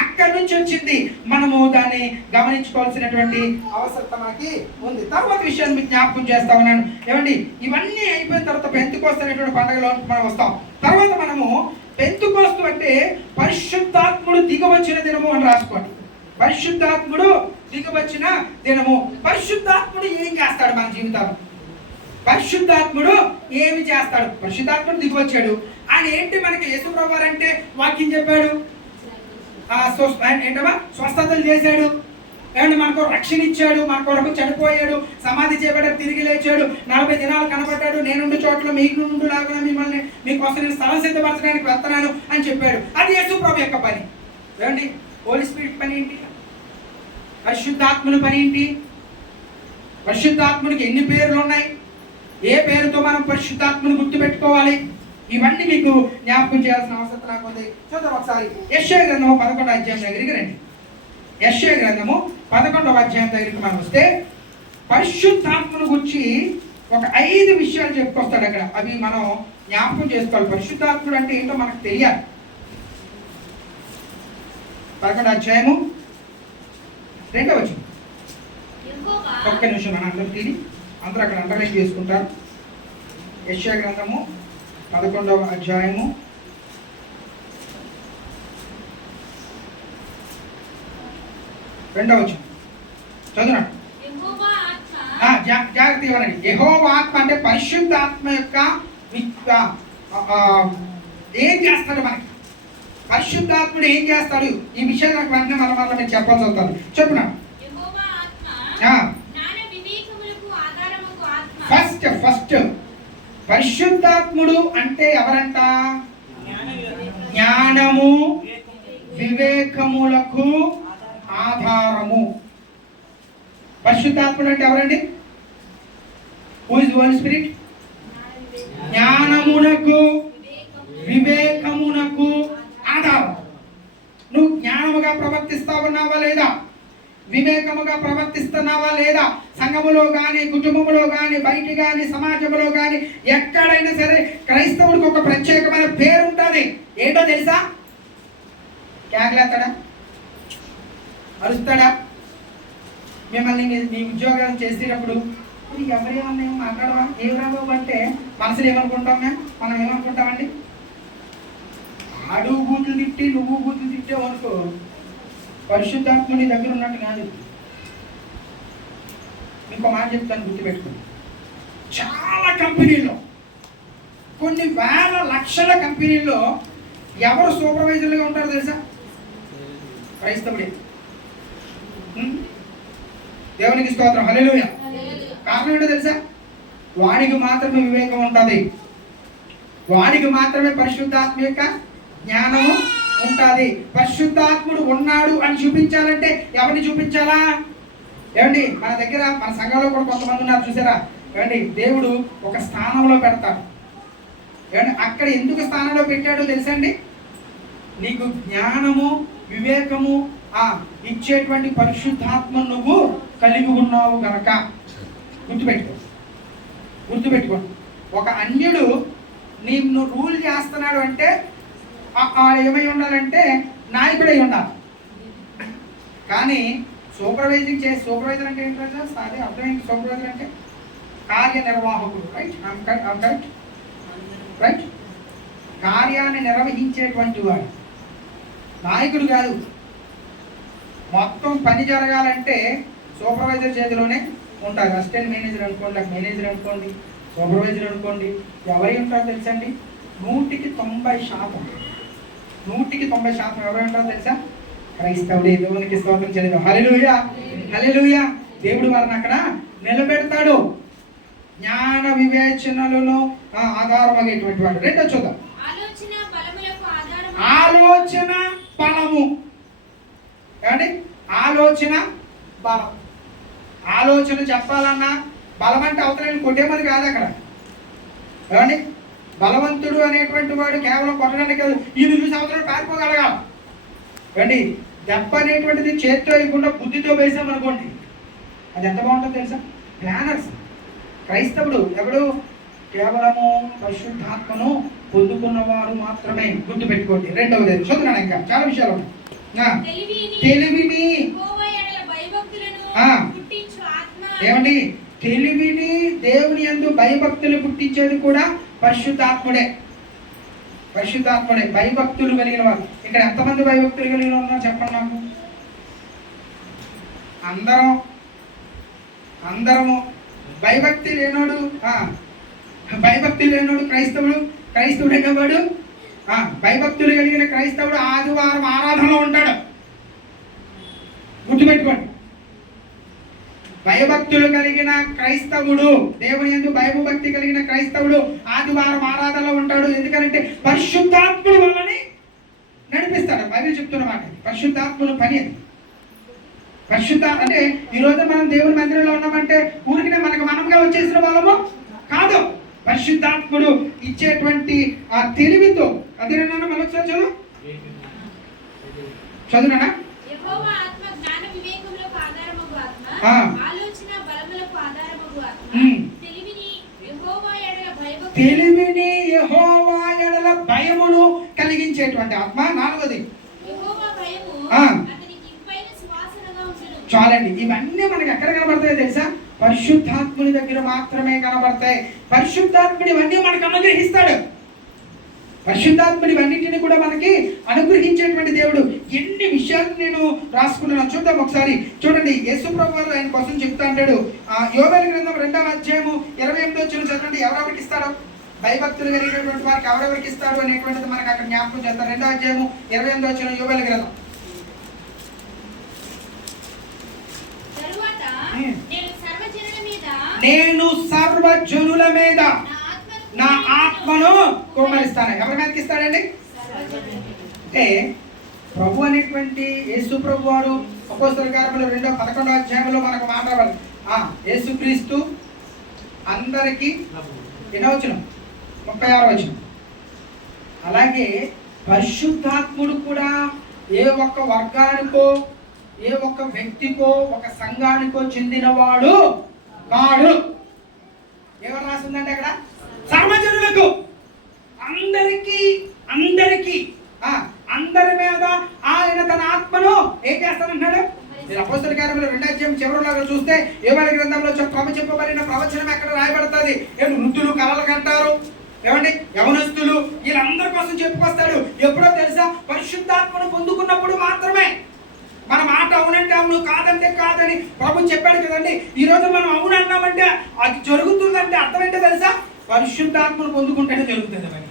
అక్కడి నుంచి వచ్చింది. మనము దాన్ని గమనించుకోవాల్సినటువంటి అవసరత మనకి ఉంది. తర్వాత విషయాన్ని మీకు జ్ఞాపకం చేస్తా ఉన్నాను. ఏమండి, ఇవన్నీ అయిపోయిన తర్వాత పెంతుకోస్తు అనేటువంటి పండుగలో మనం వస్తాం. తర్వాత మనము పెంతుకోస్తు అంటే పరిశుద్ధాత్ముడు దిగవచ్చిన దినము అని రాసుకోండి. పరిశుద్ధాత్ముడు దిగివచ్చిన దినము. పరిశుద్ధాత్ముడు ఏం చేస్తాడు మన జీవితాలు? పరిశుద్ధాత్ముడు ఏమి చేస్తాడు? పరిశుద్ధాత్ముడు దిగివచ్చాడు. ఆయన ఏంటి మనకి యేసుప్రభు వారు అంటే వాక్యం చెప్పాడు, ఏంటమ్మా స్వస్థతలు చేశాడు, ఏమంటే మనకు రక్షణ ఇచ్చాడు, మన కొరకు చనిపోయాడు, సమాధి చేయబడ్డాడు, తిరిగి లేచాడు, 40 దినాలు కనబడ్డాడు, నేనుండు చోట్ల మీకు నుండి లాగా మిమ్మల్ని మీకోసం నేను స్థలం సిద్ధపరచడానికి వెళ్తున్నాను అని చెప్పాడు. అది యేసుప్రభు యొక్క పని. ఏమండి హోలీ స్పిరిట్ పని ఏంటి? పరిశుద్ధాత్ముల పని ఏంటి? పరిశుద్ధాత్ముడికి ఎన్ని పేర్లు ఉన్నాయి? ఏ పేరుతో మనం పరిశుద్ధాత్మను గుర్తుపెట్టుకోవాలి? ఇవన్నీ మీకు జ్ఞాపకం చేయాల్సిన అవసరం నాకు ఉంది. చూద్దాం ఒకసారి. యెషయా గ్రంథము 11వ అధ్యాయం దగ్గరికి రండి. యెషయా గ్రంథము 11వ అధ్యాయం దగ్గరికి మనం వస్తే పరిశుద్ధాత్మను గురించి ఒక 5 విషయాలు చెప్పుకొస్తాడు అక్కడ. అవి మనం జ్ఞాపకం చేసుకోవాలి. పరిశుద్ధాత్ముడు అంటే ఏంటో మనకు తెలియాలి. 11వ అధ్యాయము 2వ వచనం. ఒక్క నిమిషం మనం అందరూ తిని అందరూ అక్కడ అండర్లైన్ చేసుకుంటారు. యెషయా గ్రంథము 11వ అధ్యాయము 2వ వచనం చదువునా. జాగ్రత్త ఇవ్వండి. యెహోవా ఆత్మ అంటే పరిశుద్ధాత్మ యొక్క ఏం చేస్తాడు మనకి? పరిశుద్ధాత్ముడు ఏం చేస్తాడు? ఈ విషయం నాకు వెంటనే మళ్ళీ నేను చెప్పాల్సి అవుతుంది. చెప్పునా. ఫస్ట్ పరిశుద్ధాత్ముడు అంటే ఎవరంట? జ్ఞానము వివేకములకు ఆధారము. పరిశుద్ధాత్ముడు అంటే ఎవరండి? Who is holy spirit? జ్ఞానమునకు వివేకమునకు ఆధారం. నువ్వు జ్ఞానముగా ప్రవర్తిస్తా ఉన్నావా లేదా? వివేకముగా ప్రవర్తిస్తున్నావా లేదా? సంఘములో కానీ, కుటుంబంలో కానీ, బయట కానీ, సమాజంలో కానీ, ఎక్కడైనా సరే క్రైస్తవుడికి ఒక ప్రత్యేకమైన పేరు ఉంటుంది. ఏంటో తెలుసా? కేకలేస్తాడా? అరుస్తాడా? మిమ్మల్ని మీ ఉద్యోగం చేసేటప్పుడు ఎవరేమన్నా ఏమో మాట్లాడవా, ఏం రాబోబు అంటే మనసులో ఏమనుకుంటాం? మనం ఏమనుకుంటామండి? ఆడు బూతులు తిట్టి నువ్వు బూతులు తిట్టావు అనుకో, పరిశుద్ధాత్ముడి దగ్గర ఉన్నట్టు కాదు. ఇంకో మాట చెప్తాను, గుర్తుపెట్టుకోండి. చాలా కంపెనీల్లో, కొన్ని వేల లక్షల కంపెనీల్లో ఎవరు సూపర్వైజర్లుగా ఉంటారో తెలుసా? క్రైస్తవుడే. దేవునికి స్తోత్రం, హల్లెలూయా. కారణం ఏంటో తెలుసా? వాడికి మాత్రమే వివేకం ఉంటుంది, వాడికి మాత్రమే పరిశుద్ధాత్మ యొక్క జ్ఞానము ఉంటుంది. పరిశుద్ధాత్ముడు ఉన్నాడు అని చూపించాలంటే ఎవరిని చూపించాలా? ఏమండి మన దగ్గర మన సంఘంలో కూడా కొంతమంది ఉన్నారు చూసారా? ఏమండి దేవుడు ఒక స్థానంలో పెడతాడు. ఏమండి అక్కడ ఎందుకు స్థానంలో పెట్టాడో తెలుసండి? నీకు జ్ఞానము వివేకము ఇచ్చేటువంటి పరిశుద్ధాత్మ నువ్వు కలిగి ఉన్నావు గనక. గుర్తుపెట్టుకోండి. ఒక అన్యుడు నిన్ను రూల్ చేస్తున్నాడు అంటే ఏమై ఉండాలంటే నాయకుడై ఉండాలి. కానీ సూపర్వైజర్ అంటే ఏంటంటే సారీ అర్థం ఏంటి? సూపర్వైజర్ అంటే కార్యనిర్వాహకుడు. రైట్. కార్యాన్ని నిర్వహించేటువంటి వాడు నాయకుడు కాదు. మొత్తం పని జరగాలంటే సూపర్వైజర్ చేతిలోనే ఉంటారు. అసిస్టెంట్ మేనేజర్ అనుకోండి, మేనేజర్ అనుకోండి, సూపర్వైజర్ అనుకోండి, ఎవరి ఉంటారో తెలుసండి? 100కి 90% ఎవరు ఉంటారో తెలుసా? క్రైస్తవుడే. దేవునికి స్తోత్రం చెల్లిద్దాం. హల్లెలూయా, హల్లెలూయా. దేవుడు వారిని అక్కడ నిలబెడతాడు. జ్ఞాన వివేచనలను ఆధారమయ్యేటువంటి వాడు. రెండో చూద్దాం. ఆలోచన బలము. ఏమండి? ఆలోచన బలం. ఆలోచన చెప్పాలన్నా బలం అంటే అవతలని కొట్టేమని కాదు అక్కడ. ఏమండి? బలవంతుడు అనేటువంటి వాడు కేవలం కొట్టడానికి కాదు, ఈయన చూసి అవతలని పారిపోగలగాలి. ఏమండి? దెబ్బ అనేటువంటిది చేత్తో ఇవ్వకుండా బుద్ధితో వేసామనుకోండి, అది ఎంత బాగుంటుందో తెలుసా? ప్లానర్స్. క్రైస్తవుడు ఎవడు? కేవలము పరిశుద్ధాత్మను పొందుకున్నవారు మాత్రమే. గుర్తుపెట్టుకోండి. రెండవది చూద్దాం, ఇంకా చాలా విషయాలు ఉన్నాయి. తెలివిని ఏమండి? తెలివిని దేవుని యందు భయభక్తులు పుట్టించేది కూడా పరిశుద్ధాత్ముడే. భయభక్తులు కలిగిన వారు. ఇక్కడ ఎంతమంది భయభక్తులు కలిగిన ఉన్నారో చెప్పండి నాకు. అందరము భయభక్తి లేనోడు క్రైస్తవుడు అనేవాడు భయభక్తులు కలిగిన క్రైస్తవుడు ఆదివారం ఆరాధనలో ఉంటాడు. గుర్తుపెట్టుకోండి, భయభక్తులు కలిగిన క్రైస్తవుడు, దేవుని యందు భయభక్తి కలిగిన క్రైస్తవుడు ఆదివారం ఆరాధనలో ఉంటాడు. ఎందుకంటే పరిశుద్ధాత్ముడు వల్లని నడిపిస్తాడు. బైబిల్ చెప్తున్న మాట, పరిశుద్ధాత్ముల పని అది. పరిశుద్ధ అంటే ఈరోజు మనం దేవుని మందిరంలో ఉన్నామంటే ఊరికినే మనముగా వచ్చేసిన వాళ్ళము కాదు. పరిశుద్ధాత్ముడు ఇచ్చేటువంటి ఆ తెలివితో, అదేనా మనం చదువునా యెహోవా ఆత్మ జ్ఞాన వివేకములకు ఆధారమగు ఆత్మ, ఆలోచన బలములకు ఆధారమగు ఆత్మ, తెలివిని యెహోవా ఎడల భయమును కలిగించేటువంటి ఆత్మ. నాలుగోది యెహోవా భయము అతనికి ఇంపైన సువాసనగా ఉండును. చాలండి, ఇవన్నీ మనకి ఎక్కడ కనబడతాయో తెలుసా? పరిశుద్ధాత్ముని దగ్గర మాత్రమే కనబడతాయి. పరిశుద్ధాత్ముడు ఇవన్నీ మనకు అనుగ్రహిస్తాడు. పరిశుద్ధాత్ముడి అన్నింటినీ కూడా మనకి అనుగ్రహించేటువంటి దేవుడు. ఎన్ని విషయాలు నేను రాసుకున్నాను చూద్దాం ఒకసారి. చూడండి, యేసు ప్రభువు వారు ఆయన కోసం చెప్తా అంటాడు. యోవేలు గ్రంథం 2వ అధ్యాయము 28వ వచనం చదవండి. ఎవరెవరికి ఇస్తాడో, భయభక్తులు కలిగినటువంటి వారికి ఎవరెవరికి ఇస్తాడు అనేటువంటిది మనకు అక్కడ జ్ఞాపకం చేస్తారు. 2వ అధ్యాయము 28వ వచనం యోవేలు గ్రంథం. నేను సర్వజనుల మీద నా ఆత్మను కుమ్మరిస్తాను. ఎవరి మీదకి ఇస్తాడండి? అంటే ప్రభు అనేటువంటి యేసు ప్రభు వారు అపోస్తల కార్యములు 2:11 అధ్యాయంలో మనకు మాట్లాడాలి. యేసుక్రీస్తు అందరికీ ఎన్నో వచనం? 36వ వచనం. అలాగే పరిశుద్ధాత్ముడు కూడా ఏ ఒక్క వర్గానికో, ఏ ఒక్క వ్యక్తికో, ఒక సంఘానికో చెందినవాడు కాడు. ఎవరు రాసిందంటే అక్కడ? సర్వజనులకు, అందరికీ అందరి మీద ఆయన తన ఆత్మను ఏం చేస్తానంటున్నాడు? అపోస్తల కార్యములు 2వ అధ్యాయం చివరిలో చూస్తే యోవేలు గ్రంథంలో చెప్పబడిన ప్రవచనం ఎక్కడ రాయబడుతుంది? వృద్ధులు కలలు కంటారు, ఏమండి యవనస్తులు, వీళ్ళందరి కోసం చెప్పుకొస్తాడు. ఎప్పుడో తెలుసా? పరిశుద్ధాత్మను పొందుకున్నప్పుడు మాత్రమే. మన మాట అవునంటే అవును, కాదంటే కాదని ప్రభు చెప్పాడు కదండి. ఈరోజు మనం అవును అన్నామంటే అది జరుగుతుందంటే అర్థం ఏంటో తెలుసా? పరిశుద్ధాత్మను పొందుకుంటేనే జరుగుతుంది. మరి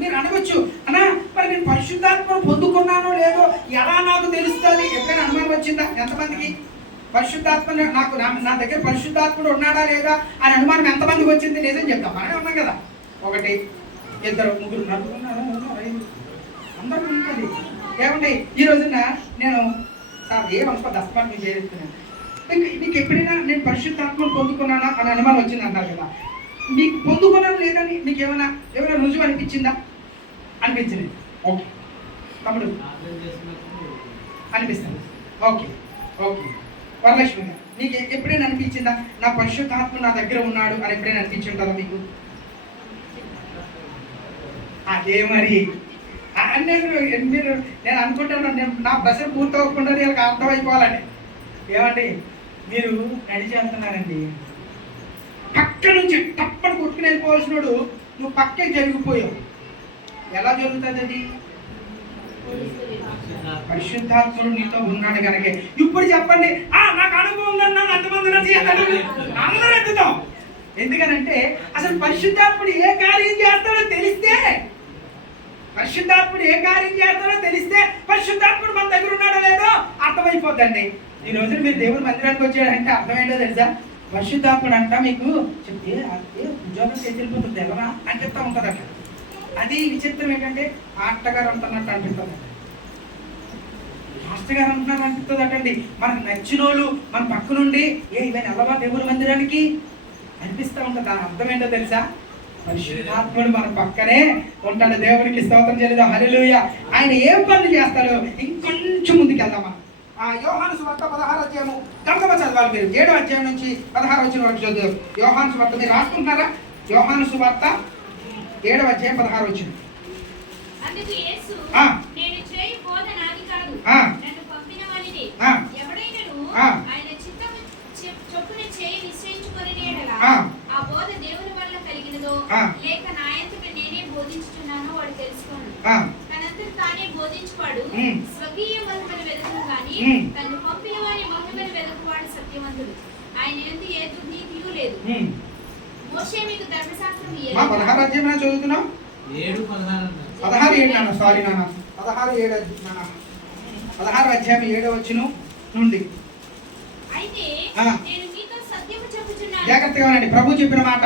మీరు అనవచ్చు, అన్నా మరి నేను పరిశుద్ధాత్మను పొందుకున్నానో లేదో ఎలా నాకు తెలుస్తుంది? ఎప్పుడైనా అనుమానం వచ్చిందా ఎంతమందికి? పరిశుద్ధాత్మ నా దగ్గర పరిశుద్ధాత్ముడు ఉన్నాడా లేదా అని అనుమానం ఎంతమందికి వచ్చింది? లేదని చెప్తాం. మనమే ఉన్నాం కదా, 1 2 3 4 5 అందరూ ఉంటుంది. ఏమండి ఈ రోజున నేను ఏమనుకో దస్పాటు మీకు చేస్తున్నాను. మీకు ఎప్పుడైనా నేను పరిశుద్ధాత్మను పొందుకున్నానా అని అనుమానం వచ్చింది అన్నారు కదా. మీకు పొందుకున్నాను లేదని మీకు ఏమైనా రుజువు అనిపించిందా? అనిపించింది. ఓకే తమ్ముడు అనిపిస్తుంది. ఓకే వరలక్ష్మి గారు, మీకు ఎప్పుడైనా అనిపించిందా నా పరిశుద్ధాత్మ నా దగ్గర ఉన్నాడు అని ఎప్పుడైనా అనిపించి ఉంటుందా మీకు? అదే మరి నేను అనుకుంటాను, నా ప్రశ్న పూర్తవకుండా వీళ్ళకి అర్థమైపోవాలని. ఏమండి మీరు నడిచి వెళ్తున్నారండి, పక్క నుంచి తప్పని కొట్టుకుని వెళ్ళిపోవాల్సినోడు నువ్వు పక్కే జరిగిపోయావు. ఎలా జరుగుతుంది అది? పరిశుద్ధాత్ముడు నీతో ఉన్నాడు కనుక. ఇప్పుడు చెప్పండి, నాకు అనుభవం ఉందన్నాను అంతమంది అందరూ ఎత్తుతాం. ఎందుకనంటే అసలు పరిశుద్ధాత్ముడు ఏ కార్యం చేస్తాడో తెలిస్తే, పరిశుద్ధాత్ముడు మన దగ్గర ఉన్నాడో లేదో అర్థమైపోద్దండి. ఈ రోజు మీరు దేవుని మందిరానికి వచ్చాడంటే అర్థం ఏంటో తెలుసా? పరిశుద్ధాత్ముడు అంట మీకు చెప్తే ఉద్యోగం చేసిపోతుంది ఎవరా అని చెప్తా ఉంటుంది అక్కడ. అది విచిత్రం ఏంటంటే ఆటగారు అంటున్నట్టు అనిపిస్తుంది, మాస్టర్ గారు అంటున్నారు అనిపిస్తుంది అటండి. మనకు నచ్చిన వాళ్ళు మన పక్క నుండి ఇవన్నీ అలవా దేవుని మందిరానికి అనిపిస్తూ ఉంటుంది. దాని అర్థం ఏంటో తెలుసా? పరిశుద్ధాత్ముడు మన పక్కనే ఉంటాడు. దేవునికి స్తోత్రం చేయలేదు. హల్లెలూయా. ఆయన ఏం పనులు చేస్తాడు? ఇంకొంచెం ముందుకు వెళ్దామా? యోహాను సువార్త 16వ అధ్యాయము గంగమ్మ చదవాలి మీరు. 7వ అధ్యాయం నుంచి 16వ వచనం వరకు చదువు. యోహాను సువార్త మీరు రాసుకుంటున్నారా? యోహాను సువార్త 7వ అధ్యాయం 16వ వచనం. అందుకు యేసు, నేను చేయు బోధ నాది కాదు, నన్ను పంపిన వానిదే. ఎవడైనను ఆయన చిత్తము చొప్పున చేయి నిశ్చయించుకొనిన యెడల ఆ బోధ దేవుని వల్ల కలిగినదో లేక నాయంతట నేనే బోధించుచున్నానో వాడు తెలుసుకోను. తనంతట తానే బోధించువాడు స్వకీయ మహిమను వెదకును గాని తన్ను పంపిన ఆయన యందు ఏ దుర్నీతియు లేదు. మోషే మీకు ధర్మశాస్త్రం మా ఇయ్యలేదా? 16 అధ్యాయం చదువుతున్నాం. 16:7 నాన్న, సారీ నాన్న, 16:7 నాన్న, 16 అధ్యాయం 7వ వచనం నుండి. అయితే నేను మీతో సత్యము చెప్పుచున్నాను. జాగ్రత్తగా వినండి, ప్రభు చెప్పిన మాట.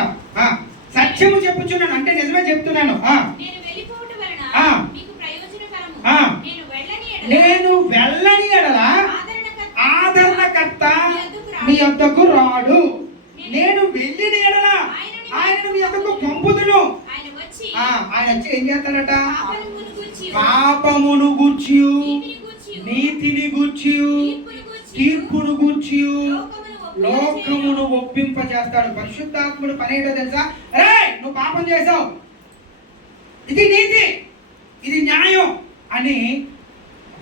సత్యము చెప్పుచున్నాను అంటే నిజమే చెప్తున్నాను. నేను వెళ్ళిపోవటం వలన మీకు ప్రయోజనకరము. నేను వెళ్ళని ఎడల ఆదరణకర్త మీ యొద్దకు రాడు. నేను వెళ్ళిన ఎడల ఆయన మీ యొద్దకు పంపుదును. ఆయన వచ్చి ఏం చేస్తాడట? పాపమును గూర్చి, నీతిని గూర్చి, తీర్పును గూర్చి లోకమును ఒప్పింప చేస్తాడు. పరిశుద్ధాత్ముడు పని ఏంటో తెలుసా? నువ్వు పాపం చేసావు, ఇది నీతి, ఇది న్యాయం అని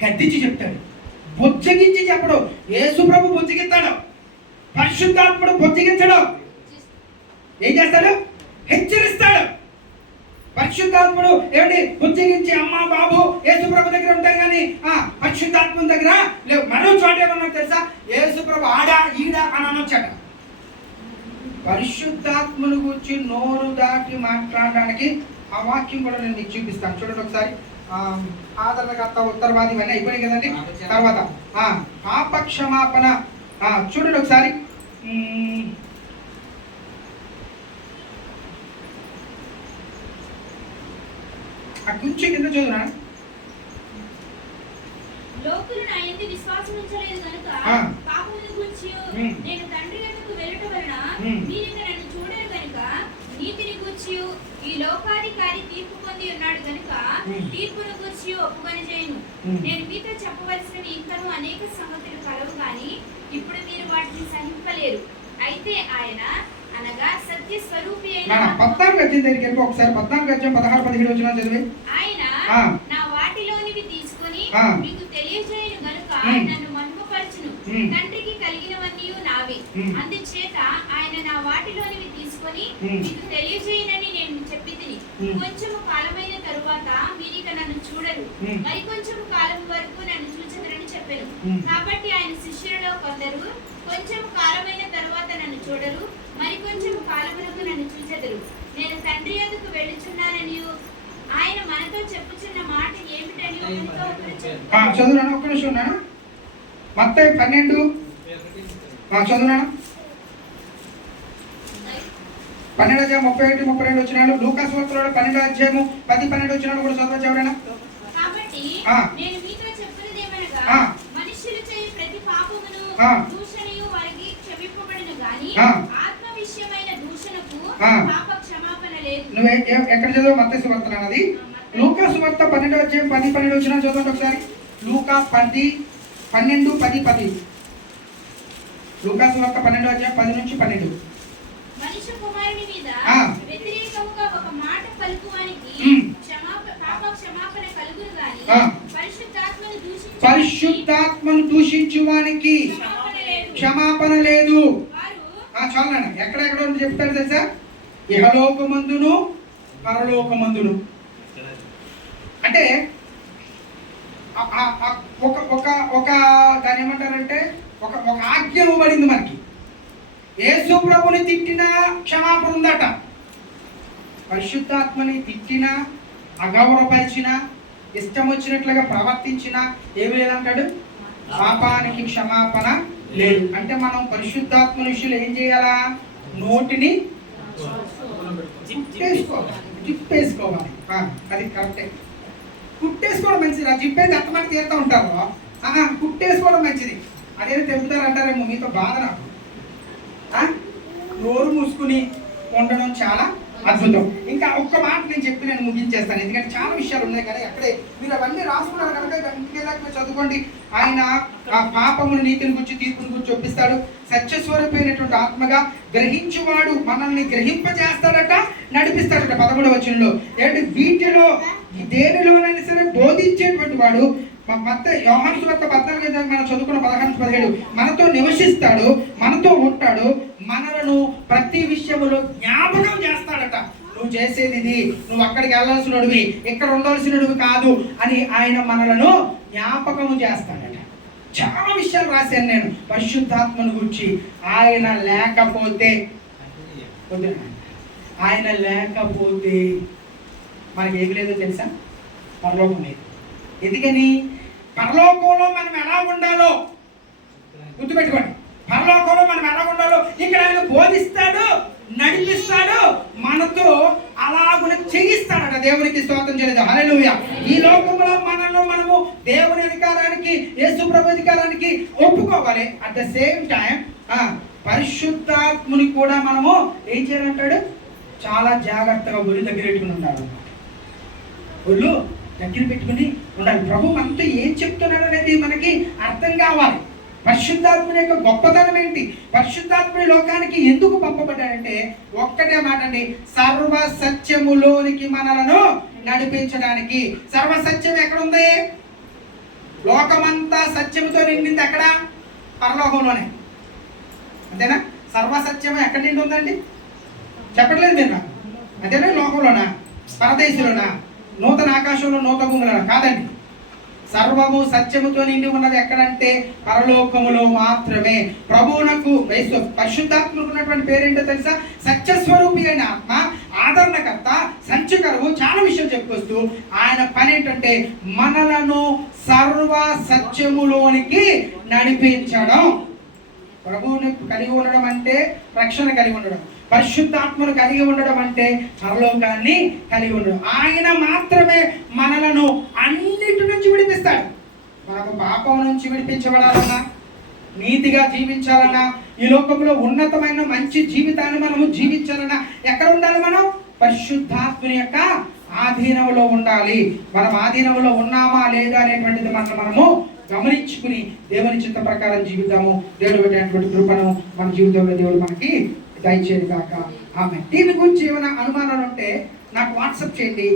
గద్దించి చెప్తాడు. బుజ్జగించి చెప్పడు. యేసు ప్రభు బుజ్జగిస్తాడు, పరిశుద్ధాత్ముడు బుజ్జగించడు. ఏం చేస్తాడు? హెచ్చరిస్తాడు. పరిశుద్ధాత్ముడు ఏమిటి? బుజ్జగించి అమ్మా బాబు యేసు ప్రభు దగ్గర ఉంటారు కానీ పరిశుద్ధాత్మ దగ్గర లేవు. మరో చోట ఏమన్నా తెలుసా? యేసు ప్రభు ఆడా ఈడా అని అనొచ్చట. పరిశుద్ధాత్మను గురించి నోరు దాటి మాట్లాడడానికి ఆ వాక్యం కూడా నేను నీకు చూపిస్తాను. చూడండి ఒకసారి. ఆదరణకర్త, ఉత్తరవాది ఇవన్నీ అయిపోయినాయి కదండి. తర్వాత పాప క్షమాపణ చూడండి ఒకసారి. కొంచెం కింద చదువునా? లోకులు నా యందు విశ్వాసం ఉంచలేదు గనుక పాపమును గూర్చి నేను తండ్రి యొద్దకు వెళ్ళటం వలన మీరు నన్ను చూడరు గనుక నీతిని గూర్చి ఈ లోకాధికారి తీర్పు పొంది ఉన్నాడు గనుక తీర్పును గూర్చి ఒప్పుకొని చేయను. నేను మీతో చెప్పవలసినవి ఇంకను అనేక సంగతులు కలవు కానీ ఇప్పుడు మీరు వాటిని సహింపలేరు. అయితే ఆయన అనగా సత్య స్వరూపి అయిన 14 అధ్యాయం దగ్గరికి వెళ్ళి ఒకసారి 14 అధ్యాయం 16-17 వచనం చదివి. ఆయన నా వాటిలోనివి తీసుకొని మీకు తెలియజేయను గనుక నన్ను మహిమపరచును. తండ్రికి కలిగినవన్నీ నావి. అందుచేత ఆయన నా వాటిలోనివి తీసుకొని మీకు తెలియజేయనని నేను చెప్పితిని. కొంచెము కాలమైన తరువాత మీరిక నన్ను చూడరు, మరి కొంచెము కాలం వరకు నన్ను చూచెదరని చెప్పాను. కాబట్టి ఆయన శిష్యులలో కొందరు కొంచెం కాలమైన తరువాత నన్ను చూడరు, మరి కొంచెం కాలమునకు నన్ను చూచెదరు. నేను తండ్రి యొద్దకు వెళ్ళుచున్నానని ఆయన మనతో చెప్పుచున్న మాట ఏమిటని ఒకరితో ఒకరు చెప్పారు. చదువునా? ఒక్క నిమిషం ఉన్నాను. మత్తయి 12 చదువునా? 12 అధ్యాయం 31-32 వచనాలు. లూకాసు వార్తలో 12 అధ్యాయము 10-12 వచనాలు కూడా చదవచ్చు ఎవరైనా? కాబట్టి నేను మీతో చెప్పినదేమనగా మనుష్యులు చేయు ప్రతి పాపమును దూషణయు వారికి క్షమింపబడును గాని ఆత్మ విషయమైన దూషణకు పాప క్షమాపణ లేదు. నువ్వు ఎక్కడ చదువు? మత్తయి సువార్త అన్నది. లూకాసు వార్త 12 అధ్యాయం 10-12 వచనాలు చదవండి ఒకసారి. లూకా 12:10-10. లూకాసు వార్త 12 అధ్యాయం 10-12. మనుష్య కుమారుని మీద వ్యతిరేకముగా ఒక మాట పలుకువానికి పాప క్షమాపణ కలుగును గాని పరిశుద్ధాత్మను దూషించువానికి క్షమాపణ లేదు. చాలండి. ఎక్కడెక్కడ చెప్తాడు తెలుసా? ఇహలోకమందును పరలోకమందును. అంటే ఒక దాని ఏమంటారంటే ఒక ఆజ్ఞ ఇవ్వబడింది మనకి. యేసు ప్రభుని తిట్టినా క్షమాపణ ఉందట. పరిశుద్ధాత్మని తిట్టినా, అగౌరవపరిచినా, ఇష్టం వచ్చినట్లుగా ప్రవర్తించినా ఏమి లేదంటాడు? పాపానికి క్షమాపణ లేదు. అంటే మనం పరిశుద్ధాత్మ విషయంలో ఏం చేయాలా? నోటిని జిప్పేసుకోవాలి. అది కరెక్టే. కుట్టేసుకోవడం మంచిది. ఆ జిప్పేది అత్తమాకి తీరుతూ ఉంటారు. కుట్టేసుకోవడం మంచిది. అదేదో తెంపుతారు అంటారేమో. మీతో బాధ నాకు. నోరు మూసుకుని ఉండడం చాలా అద్భుతం. ఇంకా ఒక్క మాట నేను చెప్పి నేను ముగించేస్తాను, ఎందుకంటే చాలా విషయాలు ఉన్నాయి కానీ అక్కడే మీరు అవన్నీ రాసుకున్నారు కనుక ఇంకేదాకా చదువుకోండి. ఆయన ఆ పాపమును నీతిని గురించి తీర్పుని గురించి ఒప్పిస్తాడు. సత్యస్వరూపమైనటువంటి ఆత్మగా గ్రహించువాడు మనల్ని గ్రహింపజేస్తాడట, నడిపిస్తాడట. 11వ వచనంలో ఏంటి? వీటిలో దేనిలోనైనా సరే బోధించేటువంటి వాడు యోహాను సువార్త 14 మనం చదువుకున్న 16-17 మనతో నివసిస్తాడు, మనతో ఉంటాడు, మనలను ప్రతి విషయములో జ్ఞాపకం చేస్తాడట. నువ్వు చేసేది ఇది, నువ్వు అక్కడికి వెళ్ళాల్సినవి, ఇక్కడ ఉండాల్సినవి కాదు అని ఆయన మనలను జ్ఞాపకము చేస్తాడట. చాలా విషయాలు రాశాను నేను పరిశుద్ధాత్మను గురించి. ఆయన లేకపోతే మనకి ఏమి లేదో తెలుసా? పరలోకం లేదు. ఎందుకని? పరలోకంలో మనం ఎలా ఉండాలో గుర్తుపెట్టుకోండి. పరలోకంలో మనం ఎలా ఉండాలో ఇక్కడ ఆయన బోధిస్తాడు, నడిపిస్తాడు, మనతో అలాగున చేయిస్తాడట. దేవునికి స్తోత్రం చేయలేదు. హల్లెలూయా. ఈ లోకంలో మనము దేవుని అధికారానికి, యేసు ప్రభు అధికారానికి ఒప్పుకోవాలి. అట్ ద సేమ్ టైం పరిశుద్ధాత్ముని కూడా మనము ఏం చేయాలంటాడు? చాలా జాగ్రత్తగా ఒళ్ళు దగ్గర పెట్టుకుని ఉండాలి. ఒళ్ళు దగ్గర పెట్టుకుని ఉండాలి. ప్రభు మనతో ఏం చెప్తున్నాడు అనేది మనకి అర్థం కావాలి. పరిశుద్ధాత్ముని యొక్క గొప్పతనం ఏంటి? పరిశుద్ధాత్ముని లోకానికి ఎందుకు పంపబడ్డాడంటే ఒక్కటే మాట అండి, సర్వ సత్యములోనికి మనలను నడిపించడానికి. సర్వ సత్యం ఎక్కడుంది? లోకమంతా సత్యముతో నిండింది ఎక్కడ? పరలోకంలోనే. అంతేనా? సర్వసత్యం ఎక్కడి నుండి ఉందండి? చెప్పట్లేదు మీరు నాకు. అంతేనా? లోకంలోనా? పరదేశంలోనా? నూతన ఆకాశంలో, నూతన భూములోనా? కాదండి. సర్వము సత్యముతో నిండి ఉన్నది ఎక్కడంటే పరలోకములో మాత్రమే. ప్రభువునకు పరిశుద్ధాత్మకు ఉన్నటువంటి పేరేంటో తెలుసా? సత్యస్వరూపి అయిన ఆత్మ, ఆదరణకర్త, సంచకరువు. చాలా విషయం చెప్పుకొస్తూ ఆయన పని ఏంటంటే మనలను సర్వ సత్యములోనికి నడిపించడం. ప్రభువుని కలిగి ఉండడం అంటే రక్షణ కలిగి ఉండడం. పరిశుద్ధాత్మను కలిగి ఉండడం అంటే పరలోకాన్ని కలిగి ఉండడం. ఆయన మాత్రమే మనలను అన్నిటి నుంచి విడిపిస్తాడు. మనకు పాపం నుంచి విడిపించబడాలన్నా, నీతిగా జీవించాలన్నా, ఈ లోకంలో ఉన్నతమైన మంచి జీవితాన్ని మనము జీవించాలన్నా ఎక్కడ ఉండాలి? మనం పరిశుద్ధాత్మని యొక్క ఆధీనంలో ఉండాలి. మనం ఆధీనంలో ఉన్నామా లేదా అనేటువంటిది మనము గమనించుకుని దేవుని చిత్త ప్రకారం జీవితాము. దేవుడు పెట్టినటువంటి కృపను మన జీవితంలో దేవుడు మనకి దయచేది కాక. ఆమె. దీని గురించి ఏమైనా అనుమానాలు ఉంటే నాకు వాట్సాప్ చేయండి.